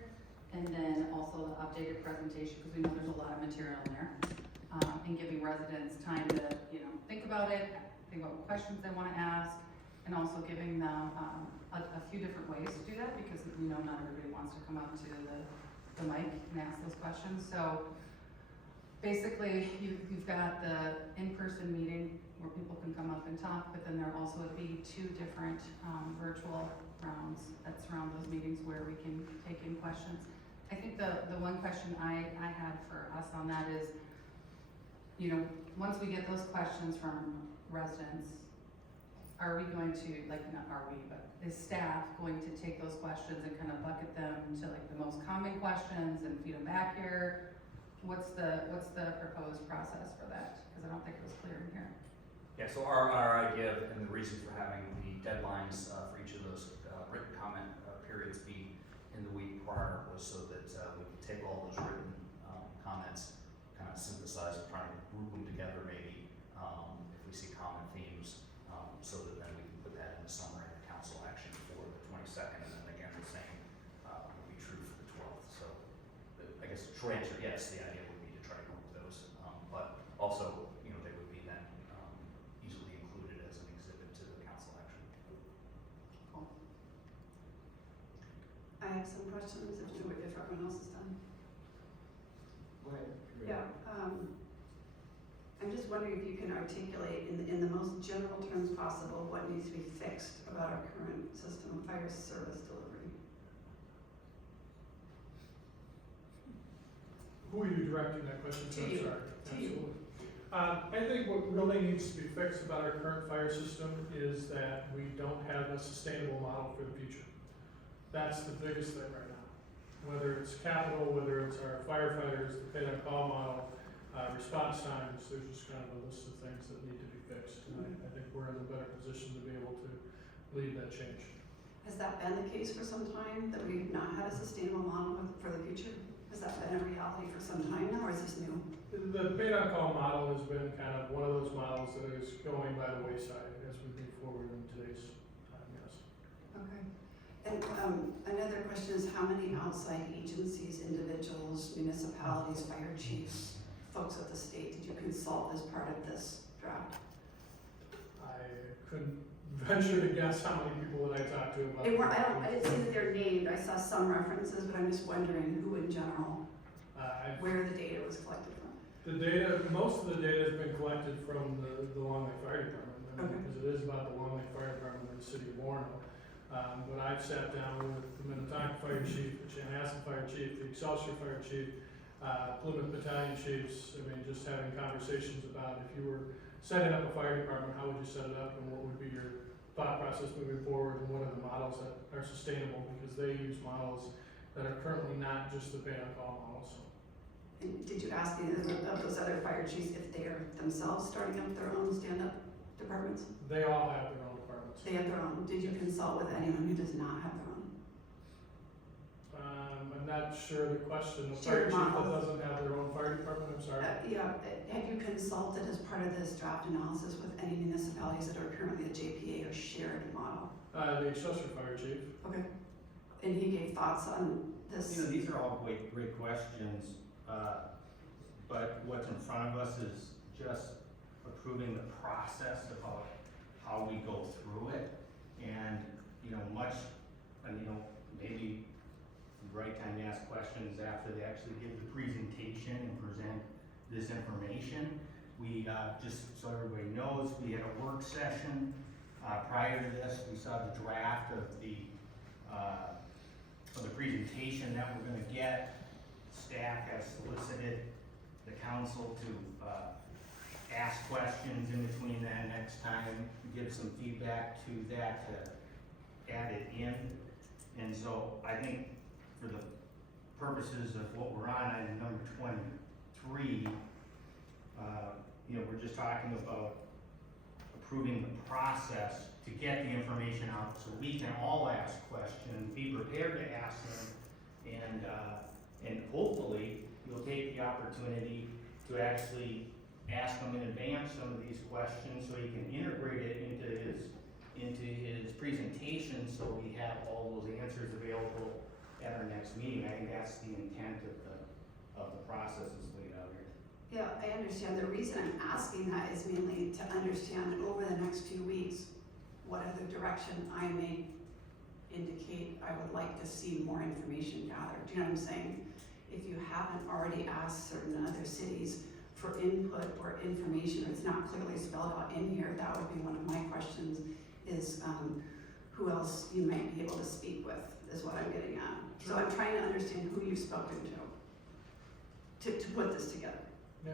and then also the updated presentation, because we know there's a lot of material in there. And giving residents time to, think about it, think about what questions they wanna ask, and also giving them, a few different ways to do that, because we know not everybody wants to come up to the mic and ask those questions. So basically, you've got the in-person meeting where people can come up and talk, but then there also would be 2 different, virtual rounds that surround those meetings where we can take in questions. I think the one question I had for us on that is, once we get those questions from residents, are we going to, not are we, but is staff going to take those questions and kind of bucket them to the most common questions and feed them back here? What's the proposed process for that? Because I don't think it was clear in here. Yeah, so our idea and the reason for having the deadlines for each of those written comment periods be in the week prior was so that we could take all those written comments, kind of synthesize and try to group them together maybe if we see common themes, so that then we can put that in the summary of council action for the 22nd, and then again the same would be true for the 12th. So I guess short answer, yes, the idea would be to try to group those, but also they would be then easily included as an exhibit to the council action. Cool. I have some questions if everyone else is done. Go ahead. Yeah, I'm just wondering if you can articulate in the most general terms possible what needs to be fixed about our current system of fire service delivery. Who are you directing that question to? To you. I'm sorry. To you. Absolutely. I think what really needs to be fixed about our current fire system is that we don't have a sustainable model for the future. That's the biggest thing right now. Whether it's capital, whether it's our firefighters, the pay-on-call model, response times, there's just kind of a list of things that need to be fixed. And I think we're in a better position to be able to lead that change. Has that been the case for some time, that we've not had a sustainable model for the future? Has that been a reality for some time now, or is this new? The paid-on-call model has been kind of one of those models that is going by the wayside as we move forward in today's time, yes. Okay. And another question is, how many outside agencies, individuals, municipalities, fire chiefs, folks at the state did you consult as part of this draft? I couldn't venture to guess how many people that I talked to about. I didn't see that they're named. I saw some references, but I'm just wondering who in general, where the data was collected from. The data, most of the data has been collected from the Long Lake Fire Department, because it is about the Long Lake Fire Department in the city of Orono. But I've sat down with the Minnetonka Fire Chief, the Chanhassen Fire Chief, the Excelsior Fire Chief, Plymouth Battalion Chiefs. I mean, just having conversations about if you were setting up a fire department, how would you set it up, and what would be your thought process moving forward, and what are the models that are sustainable, because they use models that are currently not just the pay-on-call models. And did you ask any of those other fire chiefs if they are themselves starting up their own stand-up departments? They all have their own departments. They have their own. Did you consult with anyone who does not have their own? I'm not sure the question. The Sure, fire chief that models. doesn't have their own fire department, I'm sorry. Yeah, have you consulted as part of this draft analysis with any municipalities that are currently a JPA or shared model? The Excelsior Fire Chief. Okay. And he gave thoughts on this? These are all great questions, but what's in front of us is just approving the process of how we go through it. And, maybe the right time to ask questions after they actually give the presentation and present this information. We, just so everybody knows, we had a work session prior to this. We saw the draft of the presentation that we're gonna get. Staff has solicited the council to ask questions in between that next time, give some feedback to that to add it in. And so I think for the purposes of what we're on, item number 23, we're just talking about approving the process to get the information out so we can all ask questions, be prepared to ask them, and hopefully you'll take the opportunity to actually ask him in advance some of these questions so he can integrate it into his presentation, so we have all those answers available at our next meeting. I think that's the intent of the process is laid out here. Yeah, I understand. The reason I'm asking that is mainly to understand over the next few weeks, what other direction I may indicate I would like to see more information gathered. Do you know what I'm saying? If you haven't already asked certain other cities for input or information, or it's not clearly spelled out in here, that would be one of my questions, is who else you might be able to speak with, is what I'm getting at. So I'm trying to understand who you've spoken to put this together. Yeah,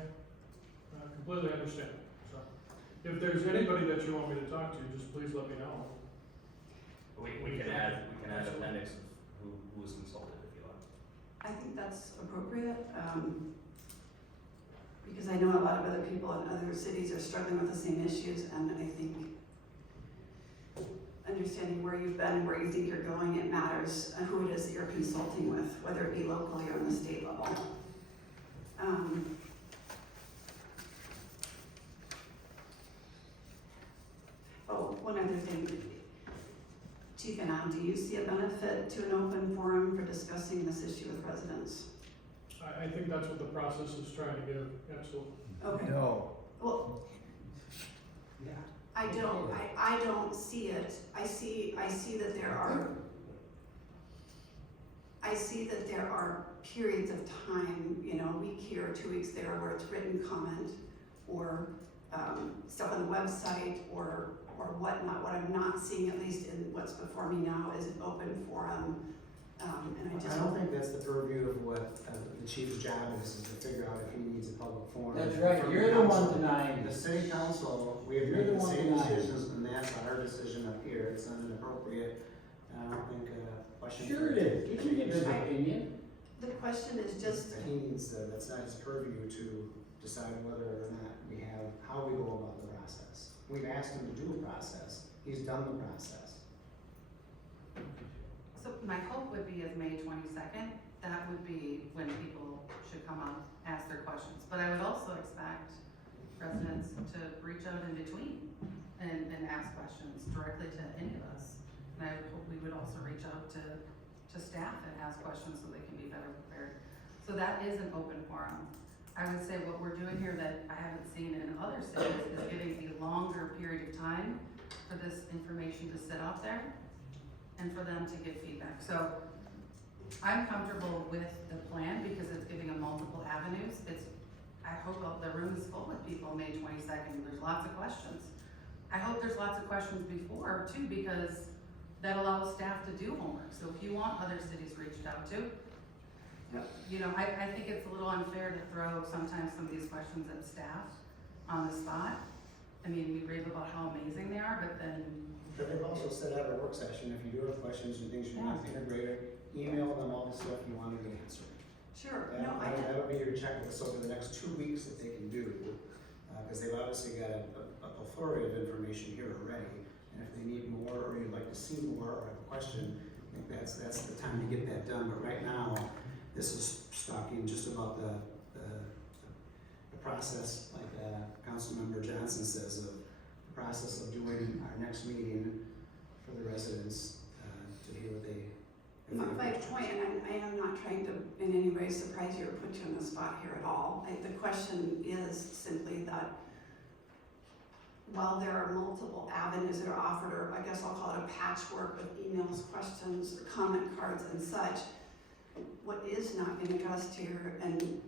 I completely understand. So, if there's anybody that you want me to talk to, just please let me know. We can add appendix of who was consulted if you like. I think that's appropriate, because I know a lot of other people in other cities are struggling with the same issues, and I think understanding where you've been and where you think you're going, it matters who it is that you're consulting with, whether it be locally or on the state level. Oh, one other thing. Chief VanEyll, do you see a benefit to an open forum for discussing this issue with residents? I think that's what the process is trying to give, absolutely. Okay. No. Well, Yeah. I don't see it. I see that there are periods of time, you know, a week here, 2 weeks there, where it's written comment or stuff on the website or whatnot. What I'm not seeing, at least in what's before me now, is an open forum. And I just I don't think that's the purview of what the chief's job is to figure out if he needs a public forum. That's right, From you're the one council. denying The it. city council, we have You're made the the one same denying it. decisions, and that's our decision up here. It's not inappropriate. I don't think a question. Sure it is, you can give his opinion. the question is just, That he needs, that's not his purview to decide whether or not we have, how we go about the process. We've asked him to do a process. He's done the process. So my hope would be is May 22nd, that would be when people should come up, ask their questions. But I would also expect residents to reach out in between and ask questions directly to any of us. And I would hope we would also reach out to staff and ask questions so they can be better prepared. So that is an open forum. I would say what we're doing here that I haven't seen in other cities is giving a longer period of time for this information to sit out there and for them to give feedback. So I'm comfortable with the plan because it's giving them multiple avenues. I hope the room is full with people May 22nd. There's lots of questions. I hope there's lots of questions before too, because that allows staff to do homework. So if you want other cities reached out to, you know, I think it's a little unfair to throw sometimes some of these questions at staff on the spot. I mean, we rave about how amazing they are, but then. But they've also said at our work session, if you do have questions and things you want integrated, email them all the stuff you want to get answered. sure, no, That'll be your checklist over the next 2 weeks that they can do, because they've obviously got a plethora of information here already. And if they need more, or you'd like to see more, or have a question, I think that's the time to get that done. But right now, this is talking just about the process, like Councilmember Johnson says, of the process of doing our next meeting for the residents to hear what they. my point, and I am not trying to in any way surprise you or put you on the spot here at all. The question is simply that while there are multiple avenues that are offered, or I guess I'll call it a patchwork of emails, questions, comment cards and such, what is not being addressed here, and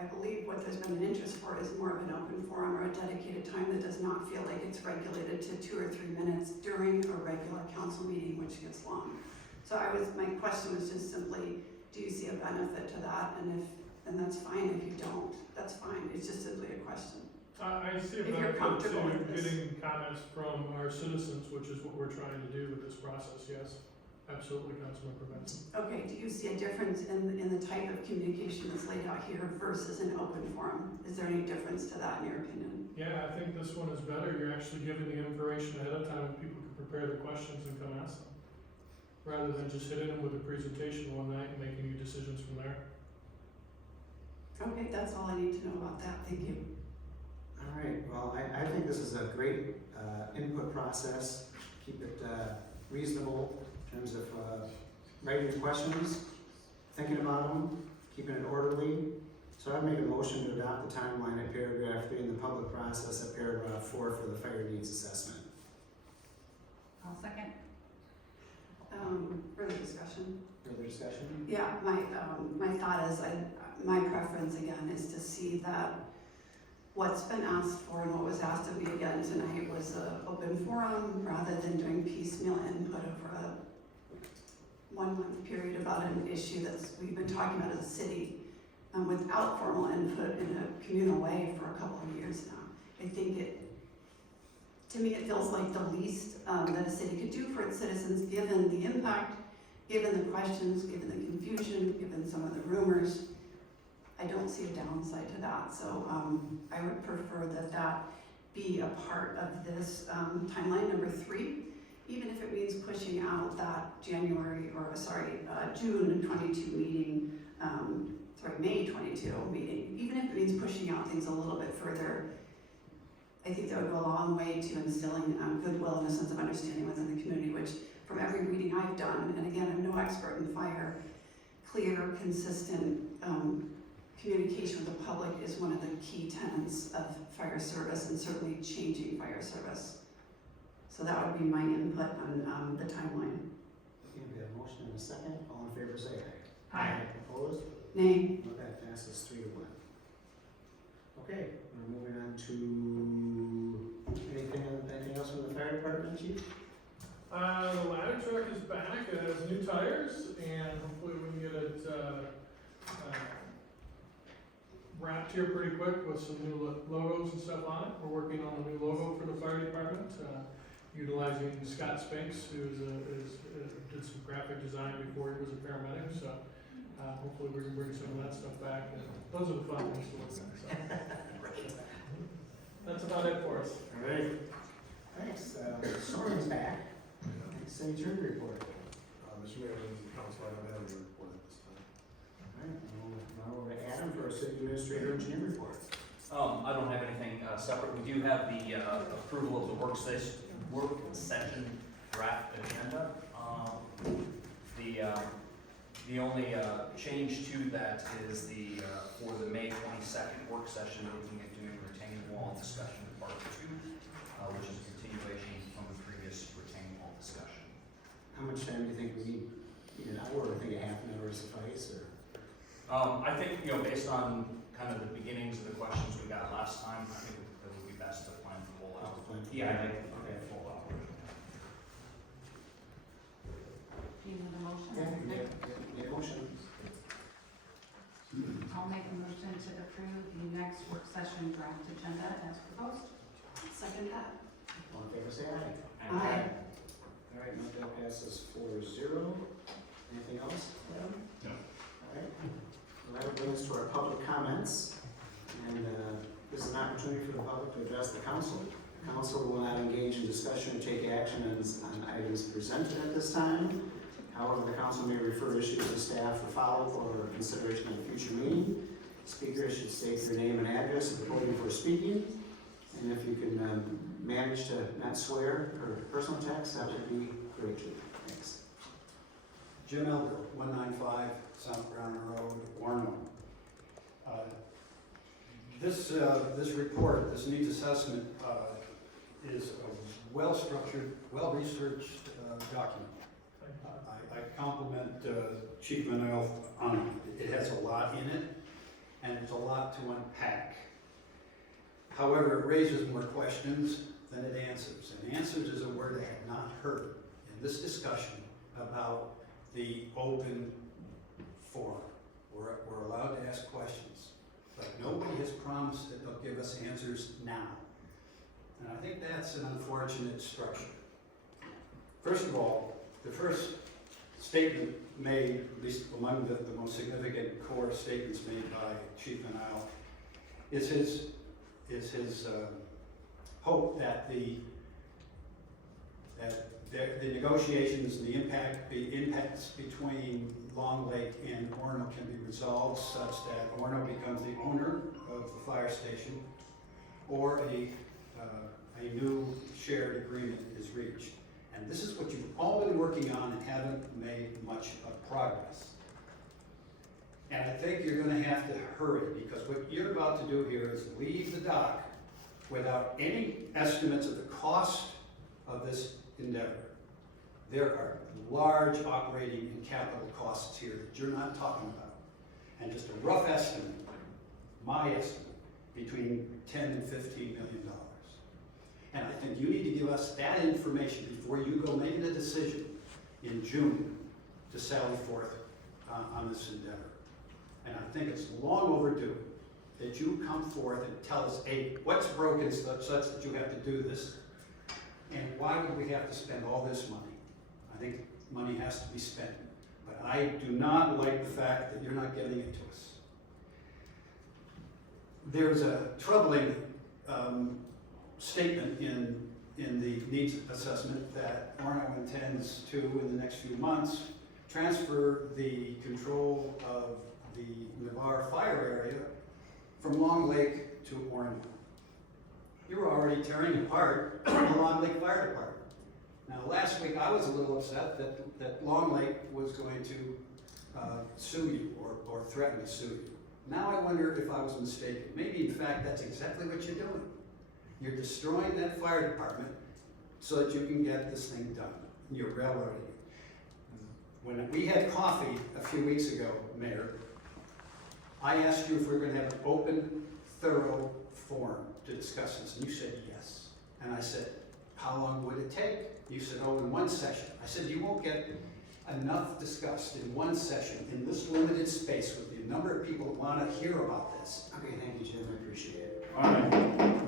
I believe what there's been an interest for is more of an open forum or a dedicated time that does not feel like it's regulated to 2 or 3 minutes during a regular council meeting, which gets long. So my question was just simply, do you see a benefit to that? And that's fine. If you don't, that's fine. It's just simply a question. I see a If you're benefit comfortable with to this. getting comments from our citizens, which is what we're trying to do with this process, yes. Absolutely, Councilmember Benson. Okay, do you see a difference in the type of communication that's laid out here versus an open forum? Is there any difference to that in your opinion? Yeah, I think this one is better. You're actually giving the information ahead of time and people can prepare their questions and come ask them. Rather than just hitting them with a presentation one night and making your decisions from there. Okay, that's all I need to know about that, thank you. All right, well, I think this is a great input process. Keep it reasonable in terms of writing your questions, thinking about them, keeping it orderly. So I'd make a motion to adopt the timeline at paragraph 3 in the public process at paragraph 4 for the fire needs assessment. I'll second. Further discussion? Further discussion? Yeah, my thought is, my preference again is to see that what's been asked for and what was asked of me again tonight was an open forum rather than doing piecemeal input over a 1 month period about an issue we've been talking about as a city without formal input in a communal way for a couple of years now. I think to me, it feels like the least that a city could do for its citizens, given the impact, given the questions, given the confusion, given some of the rumors. I don't see a downside to that, so I would prefer that be a part of this timeline number 3, even if it means pushing out that June 22 meeting, May 22 meeting, even if it means pushing out things a little bit further. I think that would go a long way to instilling goodwill and a sense of understanding within the community, which from every reading I've done, and again, I'm no expert in fire, clear, consistent communication with the public is one of the key tenets of fire service and certainly changing fire service. So that would be my input on the timeline. Okay, we have a motion and a second. All in favor say aye. Aye. Opposed? Nay. Well, that passes 3 to 1. Okay, we're moving on to anything else from the fire department, chief? The ladder truck is back, it has new tires, and hopefully we can get it, wrapped here pretty quick with some new logos and stuff on it. We're working on a new logo for the fire department, utilizing Scott Spinks, who did some graphic design before he was a paramedic, so hopefully we can bring some of that stuff back. And those are the fun things to work on, so. That's about it for us. All right. Thanks. Soren's back. City Attorney report. Mr. Mayor, Council, I don't have any report at this time. All right, now over to Adam for our city administrator engineer report. I don't have anything separate. We do have the approval of the work session draft agenda. The only change to that is for the May 22nd work session, looking at doing retaining wall discussion in part 2, which is a continuation from the previous retaining wall discussion. How much time do you think we need? An hour, or I think a half an hour suffice, or? I think, based on kind of the beginnings of the questions we got last time, I think it would be best to plan the whole out. Yeah, I think, okay, full hour. Do you need a motion? Need a motion? I'll make a motion to approve the next work session draft agenda as proposed. Second that. All in favor say aye. Aye. All right, now that passes 4-0. Anything else? No. All right. Well, that will bring us to our public comments. And this is an opportunity for the public to address the council. The council will not engage in discussion or take action on items presented at this time. However, the council may refer issues to staff for follow-up or consideration at a future meeting. Speakers should state their name and address at the podium for speaking. And if you can manage to not swear or personal attacks, that would be great. Thanks. Jim Elder, 195 South Browner Road, Orono. This report, this needs assessment, is a well-structured, well-researched document. I compliment Chief VanEyll on it. It has a lot in it, and it's a lot to unpack. However, it raises more questions than it answers. And answers is a word I have not heard in this discussion about the open forum. We're allowed to ask questions, but nobody has promised that they'll give us answers now. And I think that's an unfortunate structure. First of all, the first statement made, at least among the most significant core statements made by Chief VanEyll, is his hope that the negotiations, the impacts between Long Lake and Orono can be resolved such that Orono becomes the owner of the fire station, or a new shared agreement is reached. And this is what you've all been working on and haven't made much of progress. And I think you're gonna have to hurry, because what you're about to do here is leave the dock without any estimates of the cost of this endeavor. There are large operating and capital costs here that you're not talking about. And just a rough estimate, my estimate, between $10 and $15 million. And I think you need to give us that information before you go making a decision in June to sally forth on this endeavor. And I think it's long overdue that you come forth and tell us, hey, what's broken such that you have to do this? And why would we have to spend all this money? I think money has to be spent. But I do not like the fact that you're not getting it to us. There's a troubling statement in the needs assessment that Orono intends to, in the next few months, transfer the control of the Navarre fire area from Long Lake to Orono. You're already tearing apart the Long Lake Fire Department. Now, last week I was a little upset that Long Lake was going to sue you or threaten to sue you. Now I wonder if I was mistaken. Maybe, in fact, that's exactly what you're doing. You're destroying that fire department so that you can get this thing done. You're railroading it. When we had coffee a few weeks ago, Mayor, I asked you if we were going to have an open, thorough forum to discuss this, and you said yes. And I said, how long would it take? You said, oh, in one session. I said, you won't get enough discussed in one session in this limited space with the number of people that want to hear about this. Okay, thank you, Jim, I appreciate it. All right.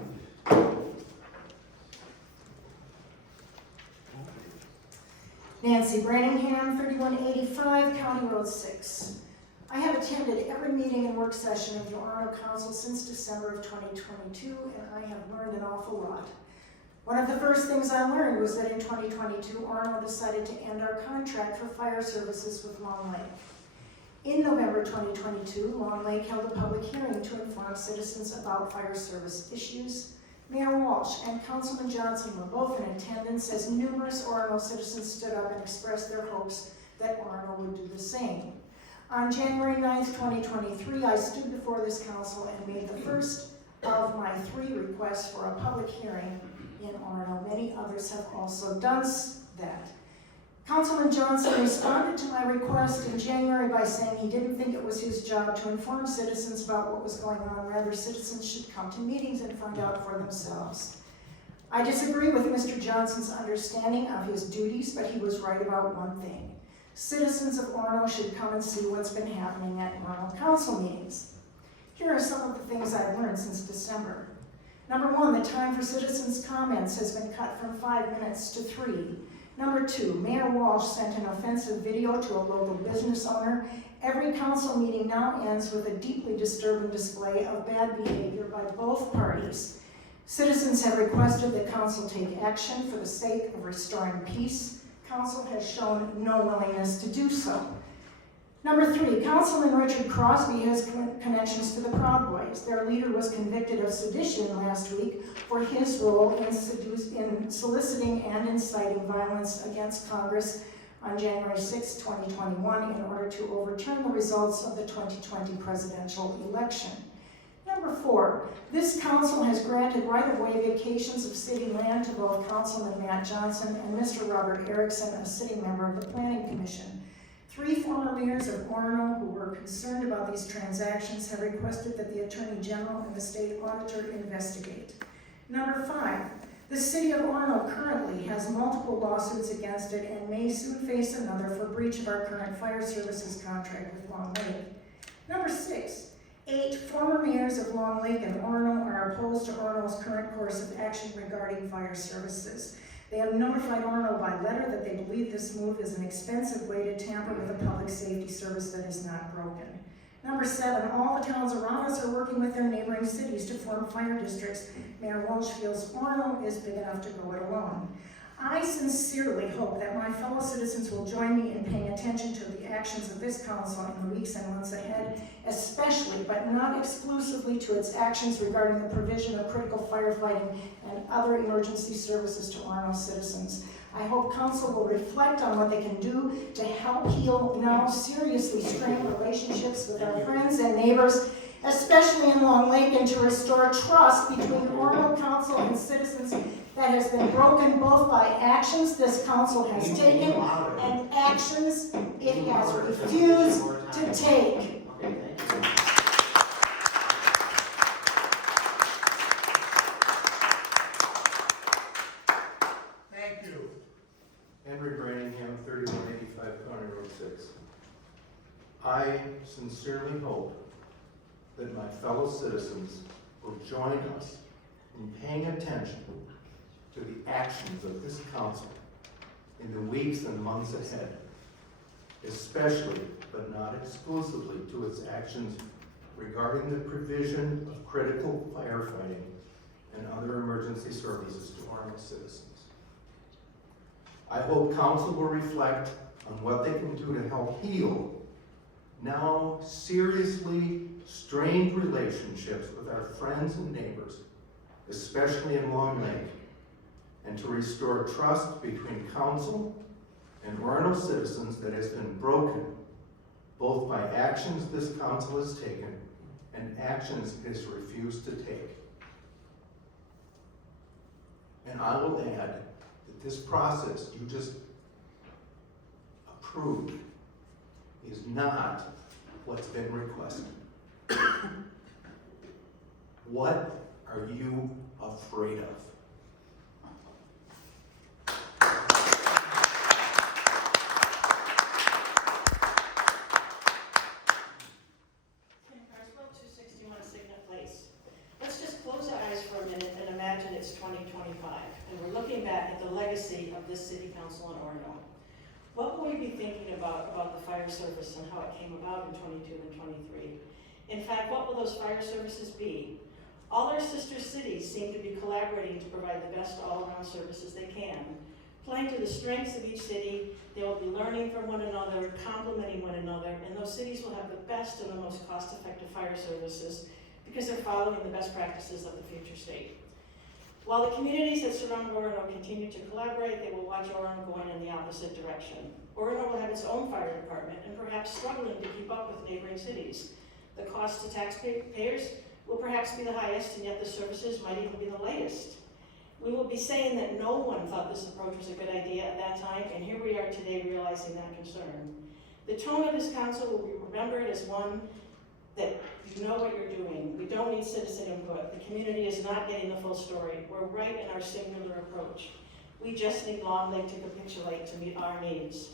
Nancy Branningham, 3185 County Road 6. I have attended every meeting and work session of the Orono Council since December of 2022, and I have learned an awful lot. One of the first things I learned was that in 2022, Orono decided to end our contract for fire services with Long Lake. In November 2022, Long Lake held a public hearing to inform citizens about fire service issues. Mayor Walsh and Councilman Johnson were both in attendance as numerous Orono citizens stood up and expressed their hopes that Orono would do the same. On January 9th, 2023, I stood before this council and made the first of my 3 requests for a public hearing in Orono. Many others have also done that. Councilman Johnson responded to my request in January by saying he didn't think it was his job to inform citizens about what was going on. Rather, citizens should come to meetings and find out for themselves. I disagree with Mr. Johnson's understanding of his duties, but he was right about one thing. Citizens of Orono should come and see what's been happening at Orono Council meetings. Here are some of the things I've learned since December. Number 1, the time for citizens' comments has been cut from 5 minutes to 3. Number 2, Mayor Walsh sent an offensive video to a local business owner. Every council meeting now ends with a deeply disturbing display of bad behavior by both parties. Citizens have requested that council take action for the sake of restoring peace. Council has shown no willingness to do so. Number 3, Councilman Richard Crosby has connections to the Proud Boys. Their leader was convicted of sedition last week for his role in soliciting and inciting violence against Congress on January 6, 2021 in order to overturn the results of the 2020 presidential election. Number 4, this council has granted right-of-way vacations of city land to both Councilman Matt Johnson and Mr. Robert Erickson, a sitting member of the Planning Commission. 3 former mayors of Orono who were concerned about these transactions have requested that the Attorney General and the State Auditor investigate. Number 5, the City of Orono currently has multiple lawsuits against it and may soon face another for breach of our current fire services contract with Long Lake. Number 6, 8 former mayors of Long Lake and Orono are opposed to Orono's current course of action regarding fire services. They have notified Orono by letter that they believe this move is an expensive way to tamper with a public safety service that is not broken. Number 7, all the towns around us are working with their neighboring cities to form fire districts. Mayor Walsh feels Orono is big enough to go it alone. I sincerely hope that my fellow citizens will join me in paying attention to the actions of this council in the weeks and months ahead, especially but not exclusively to its actions regarding the provision of critical firefighting and other emergency services to Orono citizens. I hope council will reflect on what they can do to help heal now seriously strained relationships with our friends and neighbors, especially in Long Lake, and to restore trust between Orono Council and citizens that has been broken both by actions this council has taken and actions it has refused to take. Okay, thank you. Thank you. Henry Branningham, 3185 County Road 6. I sincerely hope that my fellow citizens will join us in paying attention to the actions of this council in the weeks and months ahead, especially but not exclusively to its actions regarding the provision of critical firefighting and other emergency services to Orono citizens. I hope council will reflect on what they can do to help heal now seriously strained relationships with our friends and neighbors, especially in Long Lake, and to restore trust between council and Orono citizens that has been broken both by actions this council has taken and actions it has refused to take. And I will add that this process you just approved is not what's been requested. What are you afraid of? Let's just close our eyes for a minute and imagine it's 2025, and we're looking back at the legacy of this city council in Orono. What will we be thinking about the fire service and how it came about in 22 and 23? In fact, what will those fire services be? All our sister cities seem to be collaborating to provide the best all-around services they can. Playing to the strengths of each city, they will be learning from one another, complementing one another, and those cities will have the best and the most cost-effective fire services because they're following the best practices of the future state. While the communities that surround Orono continue to collaborate, they will watch Orono going in the opposite direction. Orono will have its own fire department and perhaps struggling to keep up with neighboring cities. The cost to taxpayers will perhaps be the highest, and yet the services might even be the latest. We will be saying that no one thought this approach was a good idea at that time, and here we are today realizing that concern. The tone of this council will be remembered as one that you know what you're doing. We don't need citizen input. The community is not getting the full story. We're right in our singular approach. We just need Long Lake to capitulate to meet our needs.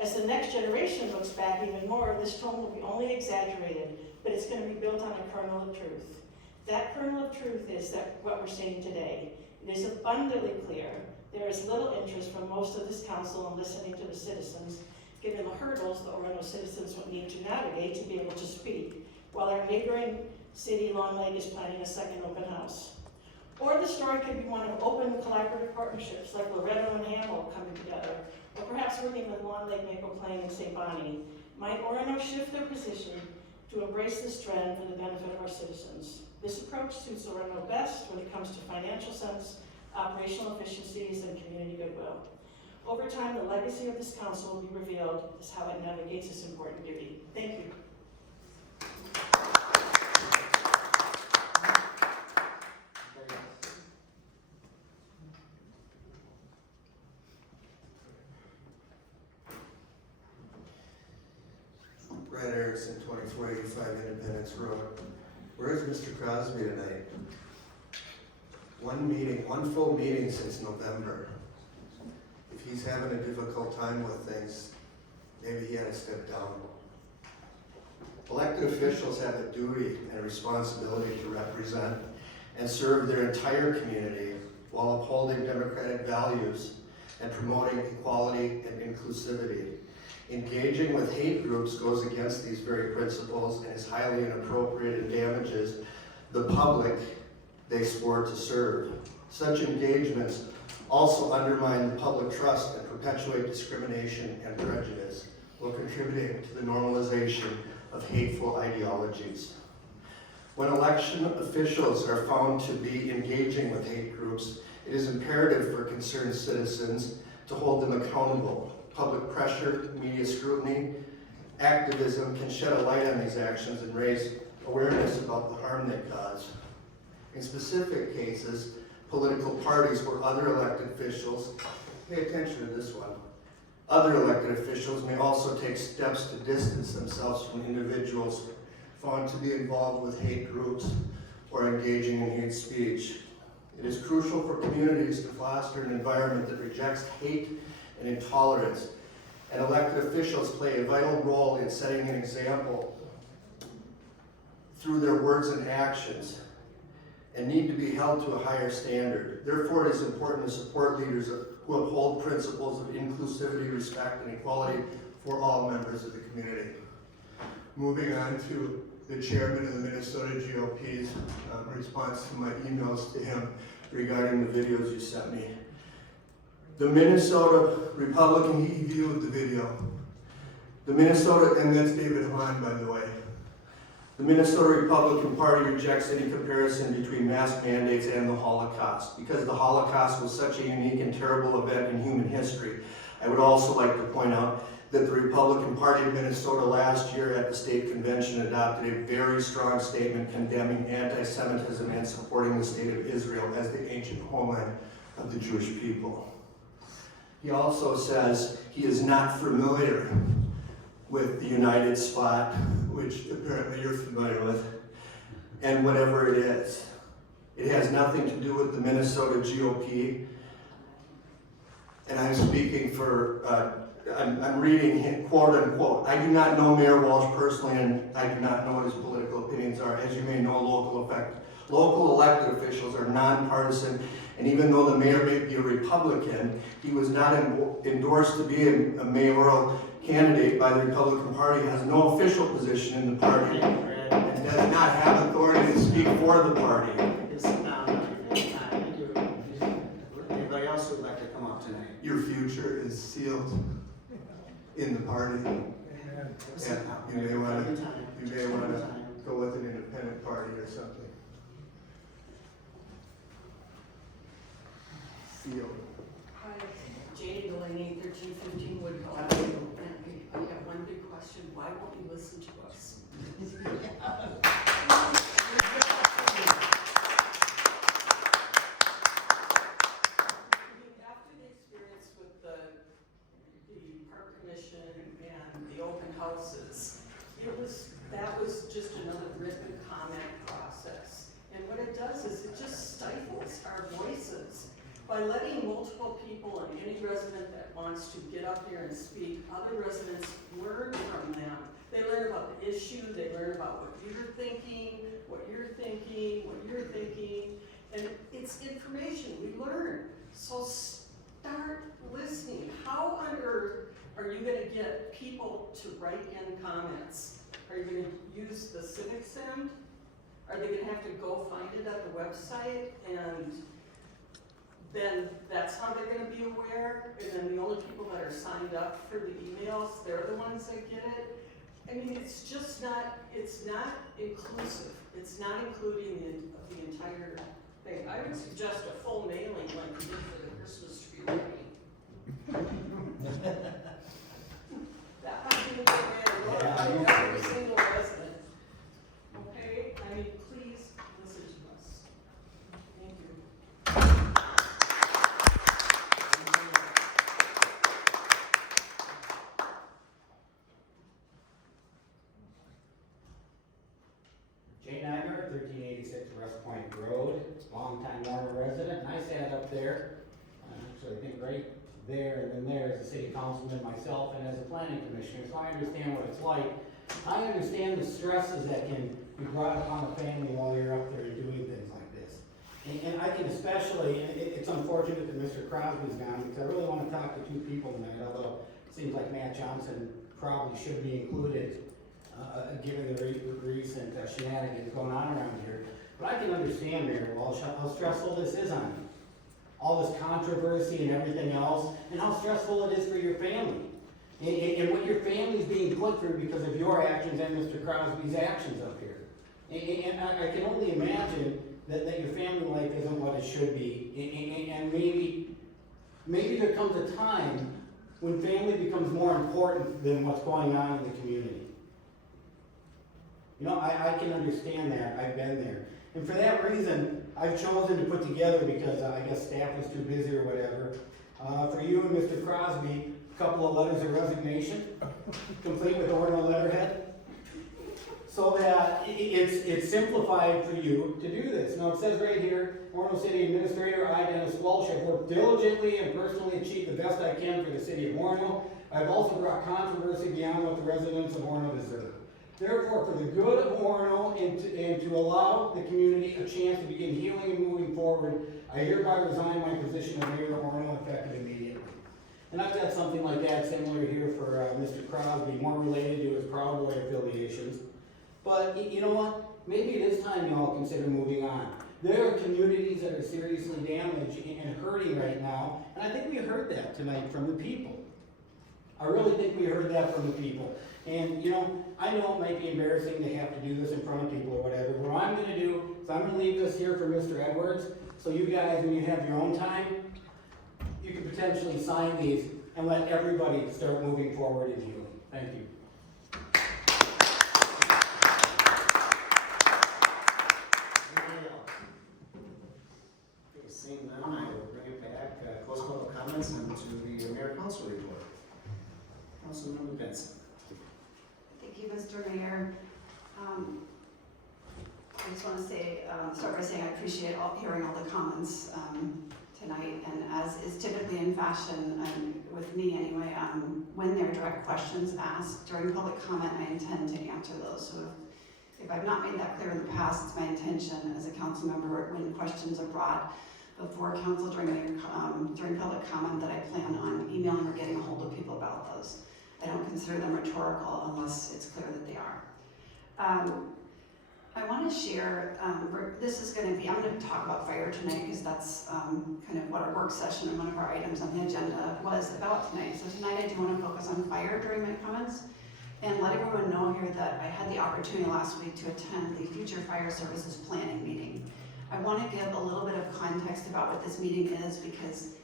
As the next generation looks back even more, this tone will be only exaggerated, but it's going to be built on a kernel of truth. That kernel of truth is that what we're seeing today. It is abundantly clear there is little interest from most of this council in listening to the citizens, given the hurdles the Orono citizens would need to navigate to be able to speak, while our neighboring city, Long Lake, is planning a second open house. Or the story could be one of open collaborative partnerships like Loretto and Hamill coming together, or perhaps working with Long Lake, Maple Plain, and St. Bonnie. Might Orono shift their position to embrace this trend for the benefit of our citizens? This approach suits Orono best when it comes to financial sense, operational efficiencies, and community goodwill. Over time, the legacy of this council will be revealed as how it navigates this important duty. Thank you. Brad Erickson, 2485 Independence Road. Where's Mr. Crosby tonight? One full meeting since November. If he's having a difficult time with things, maybe he had to step down. Elected officials have a duty and a responsibility to represent and serve their entire community while upholding democratic values and promoting equality and inclusivity. Engaging with hate groups goes against these very principles and is highly inappropriate and damages the public they swore to serve. Such engagements also undermine the public trust and perpetuate discrimination and prejudice, while contributing to the normalization of hateful ideologies. When election officials are found to be engaging with hate groups, it is imperative for concerned citizens to hold them accountable. Public pressure, media scrutiny, activism can shed a light on these actions and raise awareness about the harm they cause. In specific cases, political parties or other elected officials, pay attention to this one, other elected officials may also take steps to distance themselves from individuals found to be involved with hate groups or engaging in hate speech. It is crucial for communities to foster an environment that rejects hate and intolerance, and elected officials play a vital role in setting an example through their words and actions, and need to be held to a higher standard. Therefore, it is important to support leaders who uphold principles of inclusivity, respect, and equality for all members of the community. Moving on to the chairman of the Minnesota GOP's response to my emails to him regarding the videos you sent me. The Minnesota Republican, he viewed the video. The Minnesota, and that's David Hahn, by the way. The Minnesota Republican Party rejects any comparison between mask mandates and the Holocaust. Because the Holocaust was such a unique and terrible event in human history, I would also like to point out that the Republican Party of Minnesota last year at the state convention adopted a very strong statement condemning anti-Semitism and supporting the state of Israel as the ancient homeland of the Jewish people. He also says he is not familiar with the United Spot, which apparently you're familiar with, and whatever it is. It has nothing to do with the Minnesota GOP, and I'm speaking for, I'm reading him, quote unquote. I do not know Mayor Walsh personally, and I do not know what his political opinions are. As you may know, local elected officials are nonpartisan, and even though the mayor may be a Republican, he was not endorsed to be a mayoral candidate by the Republican Party, has no official position in the party, and does not have authority to speak for the party. Anybody else who would like to come up tonight? Your future is sealed in the party. Yeah, you may want to go with an independent party or something. Sealed. Hi, Jane Delaney, 1315 Woodhill Avenue, and I have one big question: why won't you listen to us? After the experience with the park commission and the open houses, that was just another written comment process. And what it does is it just stifles our voices. By letting multiple people and any resident that wants to get up here and speak, other residents learn from them. They learn about the issue, they learn about what you're thinking, what you're thinking, what you're thinking, and it's information we learn. So start listening. How on earth are you gonna get people to write in comments? Are you gonna use the Civic Send? Are they gonna have to go find it at the website, and then that's how they're gonna be aware, and then the only people that are signed up for the emails, they're the ones that get it? I mean, it's just not, it's not inclusive. It's not including the entire thing. I would suggest a full mailing like we did for the Christmas tree lighting. That might be a good way to look at every single resident. Okay, I mean, please listen to us. Thank you. Jay Nymer, 1386 West Point Road, longtime Warner resident, and I sat up there, actually I think right there and then there as a city councilman myself and as a planning commissioner, so I understand what it's like. I understand the stresses that can be brought upon a family while you're up there doing things like this. And I can especially, it's unfortunate that Mr. Crosby's gone, because I really want to talk to two people tonight, although it seems like Matt Johnson probably should be included given the recent shenanigans going on around here. But I can understand, Mayor Walsh, how stressful this is on you. All this controversy and everything else, and how stressful it is for your family. And what your family's being put through because of your actions and Mr. Crosby's actions up here. And I can only imagine that your family life isn't what it should be. And maybe there comes a time when family becomes more important than what's going on in the community. You know, I can understand that. I've been there. And for that reason, I've chosen to put together, because I guess staff was too busy or whatever, for you and Mr. Crosby, a couple of letters of resignation, complete with Orono letterhead, so that it's simplified for you to do this. Now, it says right here, Orono City Administrator, I, Dennis Walsh, have worked diligently and personally achieved the best I can for the city of Orono. I've also brought controversy beyond what the residents of Orono deserve. Therefore, for the good of Orono and to allow the community a chance to begin healing and moving forward, I hereby resign my position of Mayor of Orono effective immediately. And I've got something like that similar here for Mr. Crosby, more related to his Proud Boy affiliations. But you know what? Maybe it is time you all consider moving on. There are communities that are seriously damaged and hurting right now, and I think we heard that tonight from the people. I really think we heard that from the people. And you know, I know it might be embarrassing to have to do this in front of people or whatever. What I'm gonna do is I'm gonna leave this here for Mr. Edwards, so you guys, when you have your own time, you can potentially sign these and let everybody start moving forward in healing. Thank you. Okay, seeing none, I will bring it back, close public comments and to the mayor council report. Councilmember Benson. Thank you, Mr. Mayor. I just want to say, start by saying I appreciate hearing all the comments tonight, and as is typically in fashion, with me anyway, when there are direct questions asked during public comment, I intend to answer those. So if I've not made that clear in the past, it's my intention as a council member, when questions are brought before council during public comment, that I plan on emailing or getting a hold of people about those. I don't consider them rhetorical unless it's clear that they are. I want to share, this is going to be, I'm going to talk about fire tonight because that's kind of what our work session and one of our items on the agenda was about tonight. So tonight I do want to focus on fire during my comments and let everyone know here that I had the opportunity last week to attend the Future Fire Services Planning meeting. I want to give a little bit of context about what this meeting is, because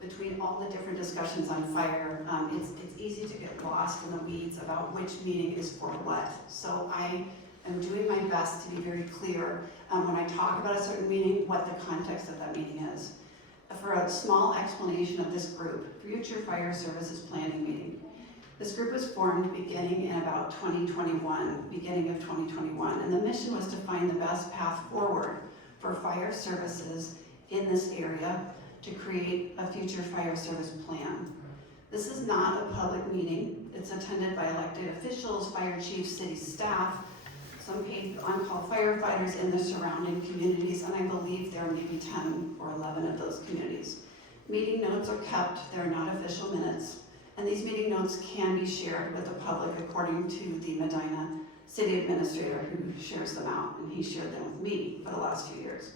between all the different discussions on fire, it's easy to get lost in the weeds about which meeting is for what. So I am doing my best to be very clear when I talk about a certain meeting, what the context of that meeting is. For a small explanation of this group, Future Fire Services Planning Meeting. This group was formed beginning in about 2021, beginning of 2021, and the mission was to find the best path forward for fire services in this area to create a future fire service plan. This is not a public meeting. It's attended by elected officials, fire chiefs, city staff, some paid on-call firefighters in the surrounding communities, and I believe there are maybe 10 or 11 of those communities. Meeting notes are kept, they're not official minutes, and these meeting notes can be shared with the public according to the Medina city administrator who shares them out, and he shared them with me for the last few years.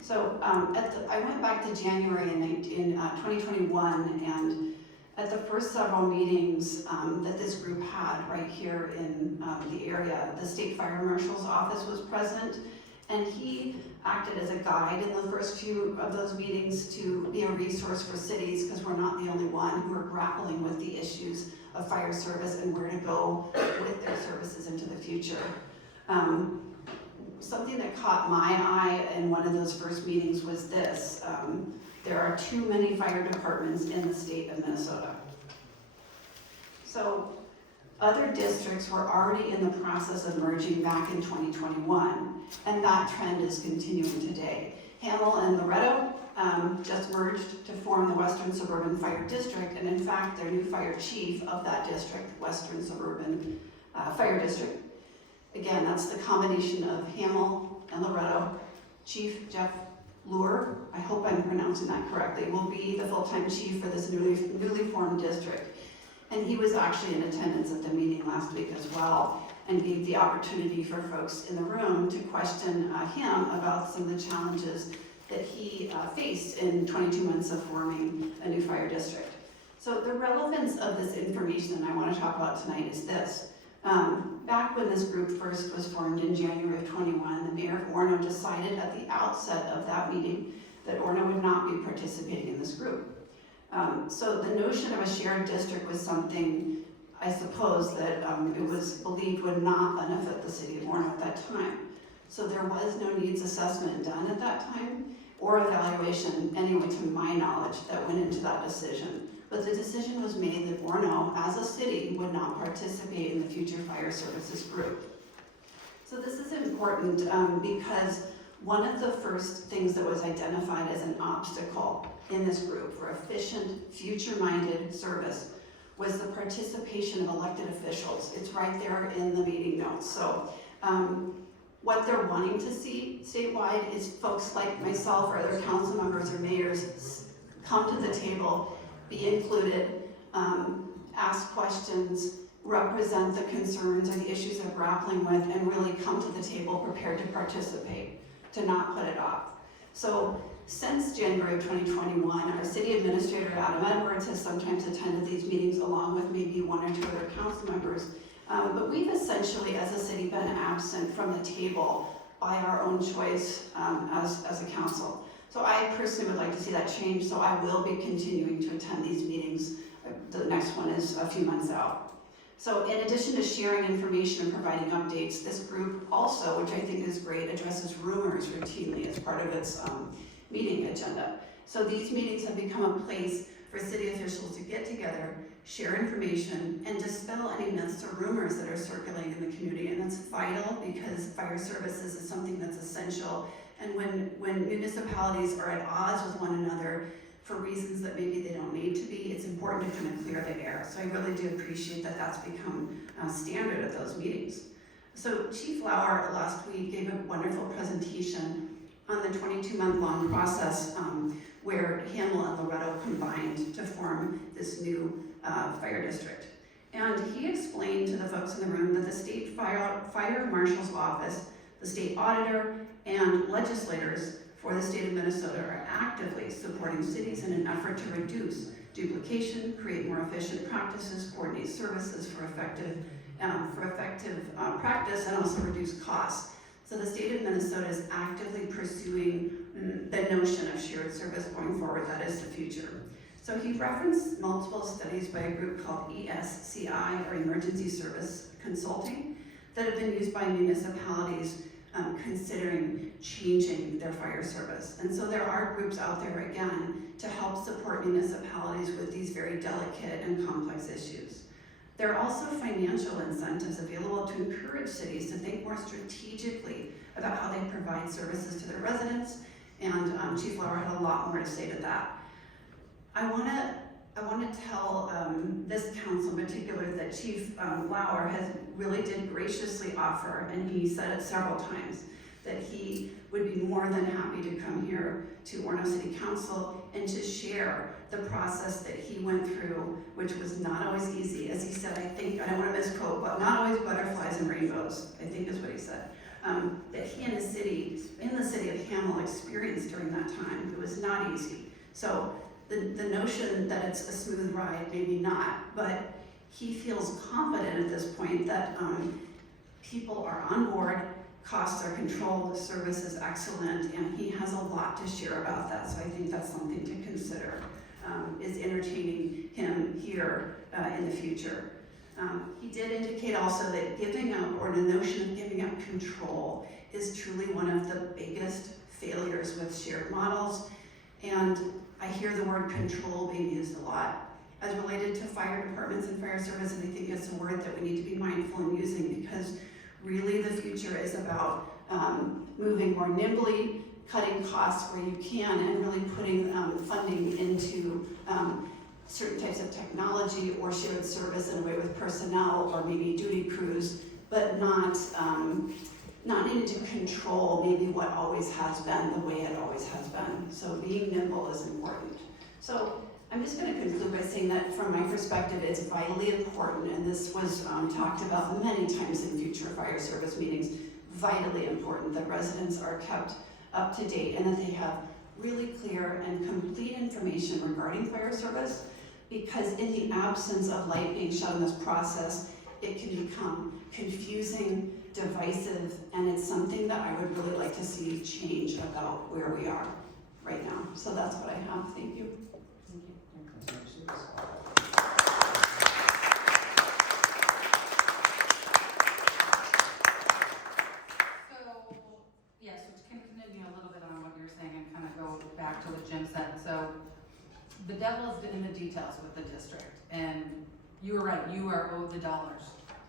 So I went back to January in 2021, and at the first several meetings that this group had right here in the area, the state fire marshal's office was present, and he acted as a guide in the first few of those meetings to be a resource for cities, because we're not the only one who are grappling with the issues of fire service and where to go with their services into the future. Something that caught my eye in one of those first meetings was this. There are too many fire departments in the state of Minnesota. So other districts were already in the process of merging back in 2021, and that trend is continuing today. Hamel and Loretto just merged to form the Western Suburban Fire District, and in fact, their new fire chief of that district, Western Suburban Fire District. Again, that's the combination of Hamel and Loretto. Chief Jeff Luer, I hope I'm pronouncing that correctly, will be the full-time chief for this newly formed district. And he was actually in attendance at the meeting last week as well. and gave the opportunity for folks in the room to question him about some of the challenges that he faced in 22 months of forming a new fire district. So the relevance of this information I want to talk about tonight is this. Back when this group first was formed in January of 21, the mayor of Orono decided at the outset of that meeting that Orono would not be participating in this group. So the notion of a shared district was something, I suppose, that it was believed would not benefit the city of Orono at that time. So there was no needs assessment done at that time, or evaluation, anyway, to my knowledge, that went into that decision. But the decision was made that Orono, as a city, would not participate in the future fire services group. So this is important because one of the first things that was identified as an obstacle in this group for efficient, future-minded service was the participation of elected officials. It's right there in the meeting notes. So what they're wanting to see statewide is folks like myself or other council members or mayors come to the table, be included, ask questions, represent the concerns or the issues they're grappling with, and really come to the table prepared to participate, to not put it off. So since January of 2021, our city administrator, Adam Edwards, has sometimes attended these meetings along with maybe one or two other council members. But we've essentially, as a city, been absent from the table by our own choice as a council. So I personally would like to see that change, so I will be continuing to attend these meetings. The next one is a few months out. So in addition to sharing information and providing updates, this group also, which I think is great, addresses rumors routinely as part of its meeting agenda. So these meetings have become a place for city officials to get together, share information, and dispel any myths or rumors that are circulating in the community. And that's vital because fire services is something that's essential. And when municipalities are at odds with one another for reasons that maybe they don't need to be, it's important to kind of clear the air. So I really do appreciate that that's become standard at those meetings. So Chief Lauer last week gave a wonderful presentation on the 22-month-long process where Hamel and Loretto combined to form this new fire district. And he explained to the folks in the room that the state fire marshal's office, the state auditor, and legislators for the state of Minnesota are actively supporting cities in an effort to reduce duplication, create more efficient practices, coordinate services for effective practice, and also reduce costs. So the state of Minnesota is actively pursuing the notion of shared service going forward. That is the future. So he referenced multiple studies by a group called ESCI, or Emergency Service Consulting, that have been used by municipalities considering changing their fire service. And so there are groups out there, again, to help support municipalities with these very delicate and complex issues. There are also financial incentives available to encourage cities to think more strategically about how they provide services to their residents, and Chief Lauer had a lot more to say to that. I want to tell this council in particular that Chief Lauer really did graciously offer, and he said it several times, that he would be more than happy to come here to Orono City Council and to share the process that he went through, which was not always easy. As he said, I think, I don't want to misquote, but not always butterflies and rainbows, I think is what he said. That he and his city, in the city of Hamel, experienced during that time. It was not easy. So the notion that it's a smooth ride, maybe not, but he feels confident at this point that people are on board, costs are controlled, the service is excellent, and he has a lot to share about that. So I think that's something to consider, is entertaining him here in the future. He did indicate also that giving up, or the notion of giving up control, is truly one of the biggest failures with shared models. And I hear the word control being used a lot as related to fire departments and fire service, and I think it's a word that we need to be mindful in using, because really the future is about moving more nimbly, cutting costs where you can, and really putting funding into certain types of technology or shared service in a way with personnel or maybe duty crews, but not needing to control maybe what always has been the way it always has been. So being nimble is important. So I'm just gonna conclude by saying that from my perspective, it's vitally important, and this was talked about many times in future fire service meetings, vitally important that residents are kept up to date and that they have really clear and complete information regarding fire service, because in the absence of light being shed in this process, it can become confusing, divisive, and it's something that I would really like to see change about where we are right now. So that's what I have. Thank you. So, yes, which can continue a little bit on what you're saying and kind of go back to what Jim said. So, the devil is in the details with the district, and you were right, you are owed the dollars.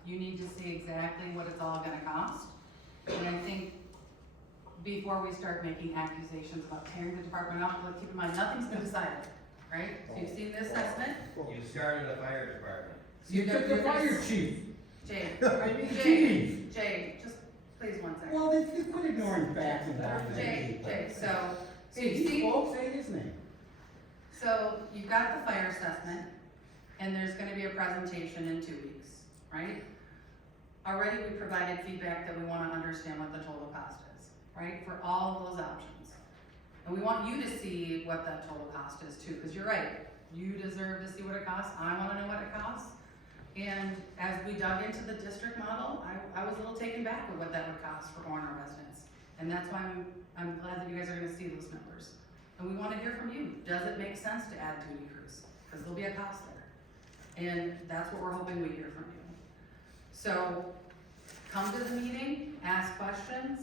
You need to see exactly what it's all gonna cost. And I think before we start making accusations about tearing the department out, let's keep in mind, nothing's been decided, right? So you've seen the assessment. You started a fire department. You took the fire chief. Jay, I mean, Jay, just please one second. Well, they quit ignoring facts and documents. Jay, so Hey, you've these seen, folks, say his name. so you've got the fire assessment, and there's gonna be a presentation in 2 weeks, right? Already we provided feedback that we wanna understand what the total cost is, right, for all of those options. And we want you to see what that total cost is too, because you're right, you deserve to see what it costs, I wanna know what it costs. And as we dug into the district model, I was a little taken back with what that would cost for Orono residents. And that's why I'm glad that you guys are gonna see those numbers. And we wanna hear from you, does it make sense to add duty crews? Because there'll be a cost there. And that's what we're hoping we hear from you. So, come to the meeting, ask questions,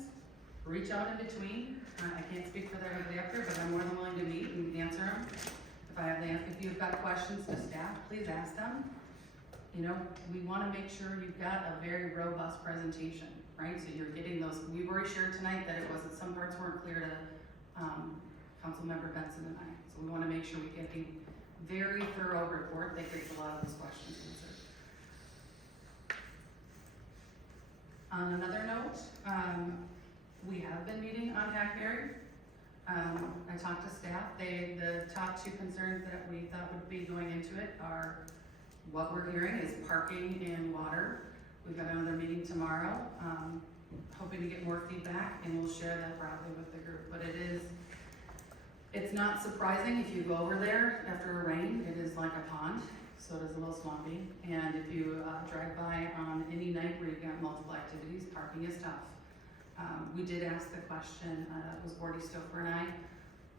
reach out in between. I can't speak for everybody up there, but I'm more than willing to meet and answer them. If you've got questions to staff, please ask them. You know, we wanna make sure you've got a very robust presentation, right? So you're getting those, we've already shared tonight that it wasn't, some parts weren't clear to, Councilmember Benson and I. So we wanna make sure we get a very thorough report that gets a lot of those questions answered. On another note, we have been meeting on Hackberry. I talked to staff. The top 2 concerns that we thought would be going into it are, what we're hearing is parking and water. We've got another meeting tomorrow, hoping to get more feedback, and we'll share that broadly with the group. But it's not surprising if you go over there after a rain, it is like a pond, so it is a little swampy. And if you drive by on any night where you've got multiple activities, parking is tough. We did ask the question, it was Gordy Stouffer and I,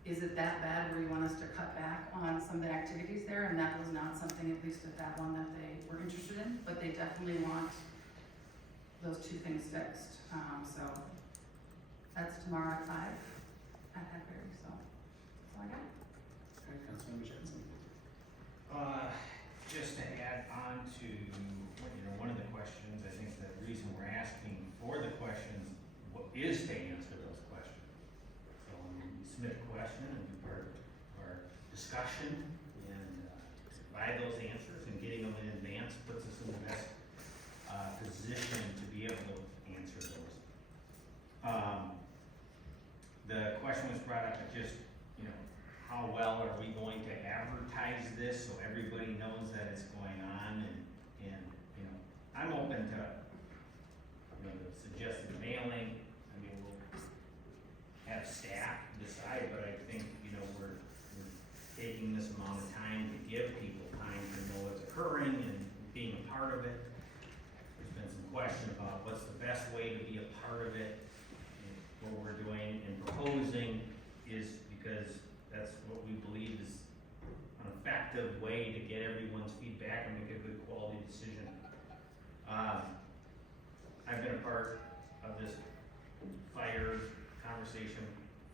is it that bad where you want us to cut back on some of the activities there? And that was not something, at least at that one, that they were interested in, but they definitely want those 2 things fixed. So that's tomorrow at 5 at Hackberry, so that's all I got. Okay, Councilmember Johnson. Just to add on to, one of the questions, I think the reason we're asking for the questions is to answer those questions. So when you submit a question and be part of our discussion and provide those answers, and getting them in advance puts us in the best position to be able to answer those. The question was brought up at just, how well are we going to advertise this so everybody knows that it's going on, and I'm open to, the suggested mailing. I mean, we'll have staff decide, but I think, we're taking this amount of time to give people time to know what's occurring and being a part of it. There's been some question about what's the best way to be a part of it. And what we're doing and proposing is because that's what we believe is an effective way to get everyone's feedback and make a good quality decision. I've been a part of this fire conversation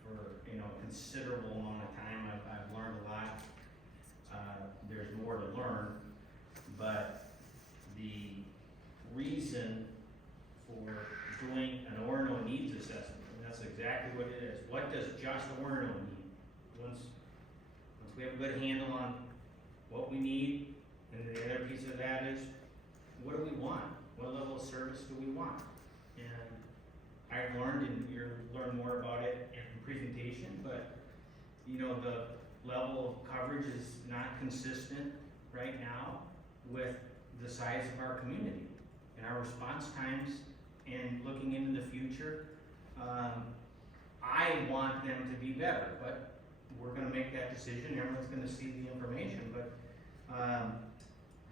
for, a considerable amount of time. I've learned a lot. There's more to learn, but the reason for doing an Orono needs assessment, and that's exactly what it is. What does just Orono need? Once we have a good handle on what we need, and the other piece of that is, what do we want? What level of service do we want? And I've learned, and you'll learn more about it in the presentation, but the level of coverage is not consistent right now with the size of our community and our response times and looking into the future. I want them to be better, but we're gonna make that decision, everyone's gonna see the information, but,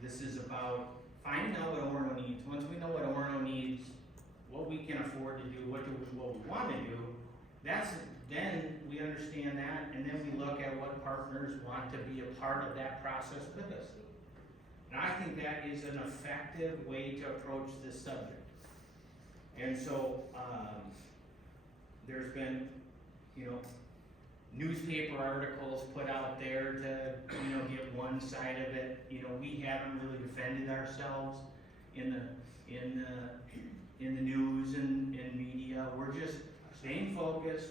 this is about finding out what Orono needs. Once we know what Orono needs, what we can afford to do, what we wanna do, then we understand that, and then we look at what partners want to be a part of that process with us. And I think that is an effective way to approach this subject. And so, there's been, newspaper articles put out there to, get one side of it. We haven't really defended ourselves in the news and media. We're just staying focused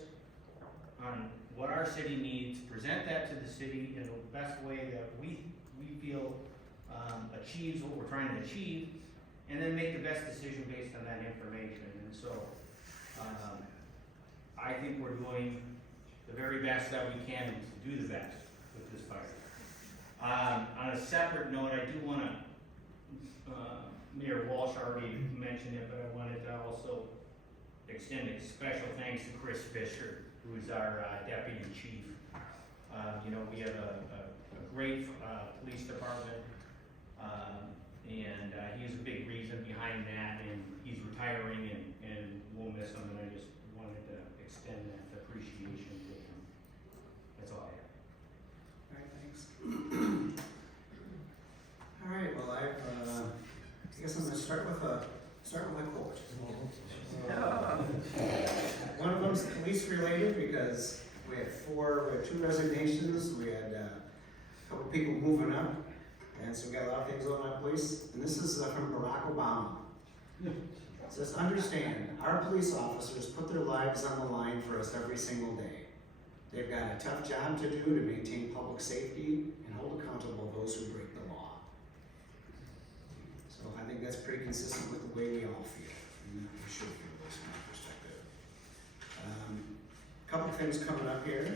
on what our city needs, present that to the city in the best way that we feel achieves what we're trying to achieve, and then make the best decision based on that information. And so, I think we're doing the very best that we can to do the best with this fire. On a separate note, I do wanna, Mayor Walsh already mentioned it, but I wanted to also extend a special thanks to Chris Fisher, who's our deputy chief. We have a great police department, and he's a big reason behind that, and he's retiring, and we'll miss him, and I just wanted to extend that appreciation to him. That's all I have. All right, thanks. All right, well, I guess I'm gonna start with a quote. One of them's police related because we had two resignations, we had a couple people moving up, and so we got a lot of things going on police. And this is from Barack Obama. It says, understand, our police officers put their lives on the line for us every single day. They've got a tough job to do to maintain public safety and hold accountable those who break the law. So I think that's pretty consistent with the way we all feel. And we should feel this from our perspective. Couple things coming up here.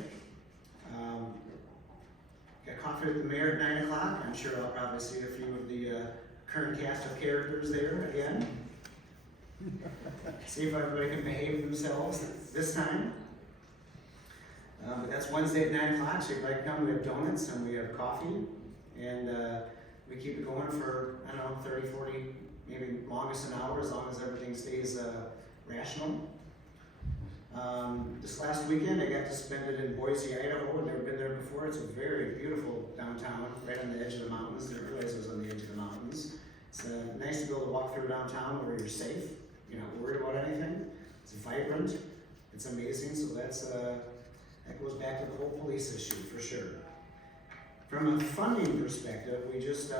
Got coffee with the mayor at 9 o'clock. I'm sure I'll probably see a few of the current cast of characters there again. See if everybody can behave themselves this time. But that's Wednesday at 9 o'clock, so if you'd like to come, we have donuts and we have coffee. And we keep it going for, 30, 40, maybe longest an hour, as long as everything stays rational. This last weekend, I got to spend it in Boise, Idaho. I've never been there before. It's a very beautiful downtown, right on the edge of the mountains. Didn't realize it was on the edge of the mountains. It's nice to be able to walk through downtown where you're safe. You're not worried about anything. It's vibrant. It's amazing. So that goes back to the whole police issue for sure. From a funding perspective, we just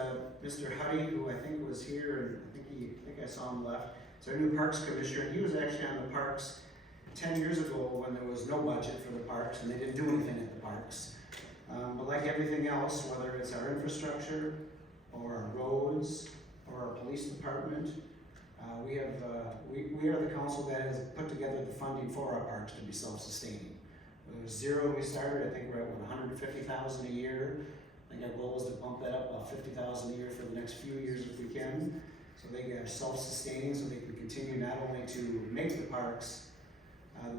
Mr. Huddy, who I think was here, and I think I saw him left. It's our new Parks Commissioner, and he was actually on the Parks 10 years ago when there was no budget for the parks and they didn't do anything at the parks. But like everything else, whether it's our infrastructure or our roads or our police department, we are the council that has put together the funding for our parks to be self-sustaining. It was zero when we started. I think we're at $150,000 a year. I think our goal is to bump that up about $50,000 a year for the next few years if we can. So they are self-sustaining, so they can continue not only to make the parks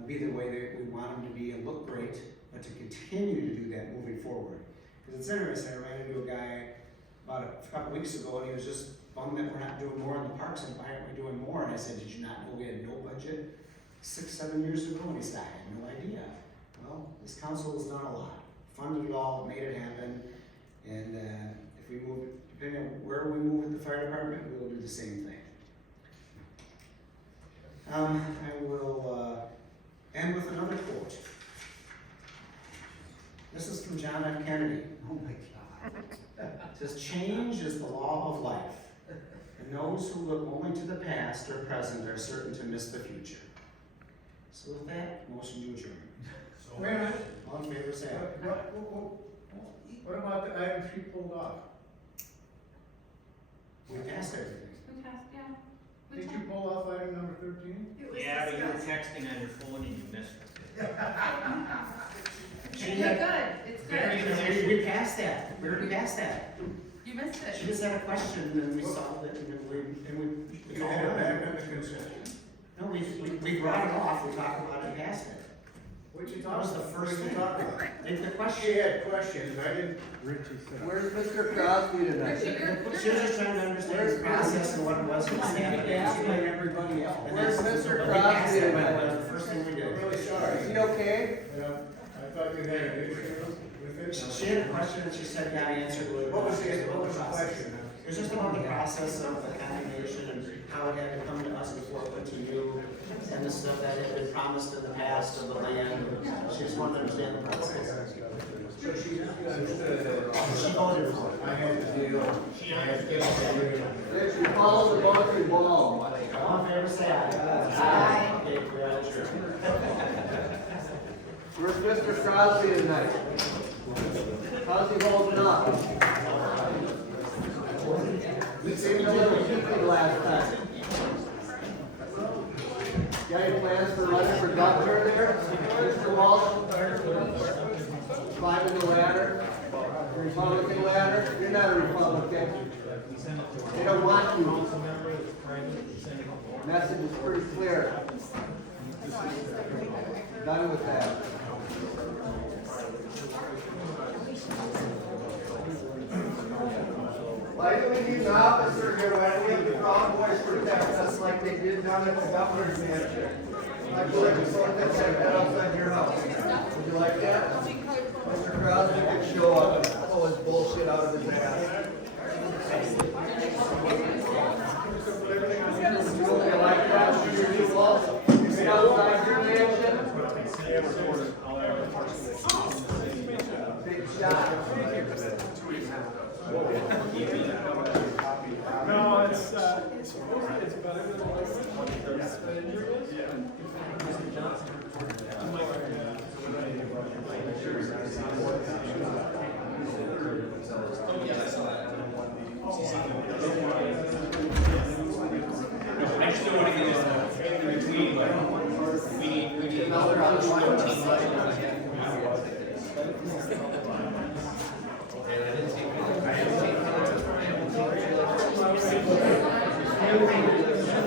be the way that we want them to be and look great, but to continue to do that moving forward. Because it's interesting, I ran into a guy about a couple weeks ago and he was just bummed that we're not doing more in the parks, and why aren't we doing more? And I said, did you not know we had no budget 6-7 years ago? And he said, I had no idea. Well, this council has done a lot, funded it all, made it happen, and if we move, depending on where we move with the fire department, we will do the same thing. I will end with another quote. This is from John F. Kennedy. Oh my God. It says, change is the law of life, and those who look only to the past or present are certain to miss the future. So with that, motion to adjourn. Wait a minute. All in favor, say aye. What about the items she pulled off? We passed everything. We passed, yeah. We Did you passed. pull off item number 13? Yeah, but you were texting on your phone and you missed it. It's good, it's We passed that, we already passed that. You missed She it. just had a question and we solved it and we, it's all done. No, we brought it off, we talked about it and passed it. What'd you That talk was the about? first What'd thing. you talk about? The She question, had questions, I didn't. Where's Mr. Crosby tonight? she was just trying to understand the process and what it was. Come on, you get to ask like everybody else. And Where's that's- Mr. but we passed Crosby it, but tonight? that was the first thing we I'm did. really sorry. Is he okay? Yeah, I thought you had an issue with it. She had a question and she said, got answered. What was the question? It was just about the process of the condemnation and how it had to come to us before it went to you, and the stuff that had been promised in the past of the land. She just wanted to understand the process. So she understood that She voted for it. I had to deal. She understood. Did you follow the monkey ball? All in favor, say aye. Aye. Okay, we're out of here. Where's Mr. Crosby tonight? How's he holding up? We seemed a little heated last time. Got any plans for running for governor there, Mr. Walsh? Climbing the ladder? Republican ladder? You're not a Republican. They don't want you. Message is pretty clear. Done with that. Why do we need an officer here? Why don't we have the Proud Boys protect us like they did down at the governor's mansion? Like the legislature said that outside your house. Would you like that? Mr. Crosby could show up and pull his bullshit out of his ass. You like that? Your new wall? You see outside your mansion? Big shot. No, it's better than what the injury is. I just don't want to get this in between, but we need another 15.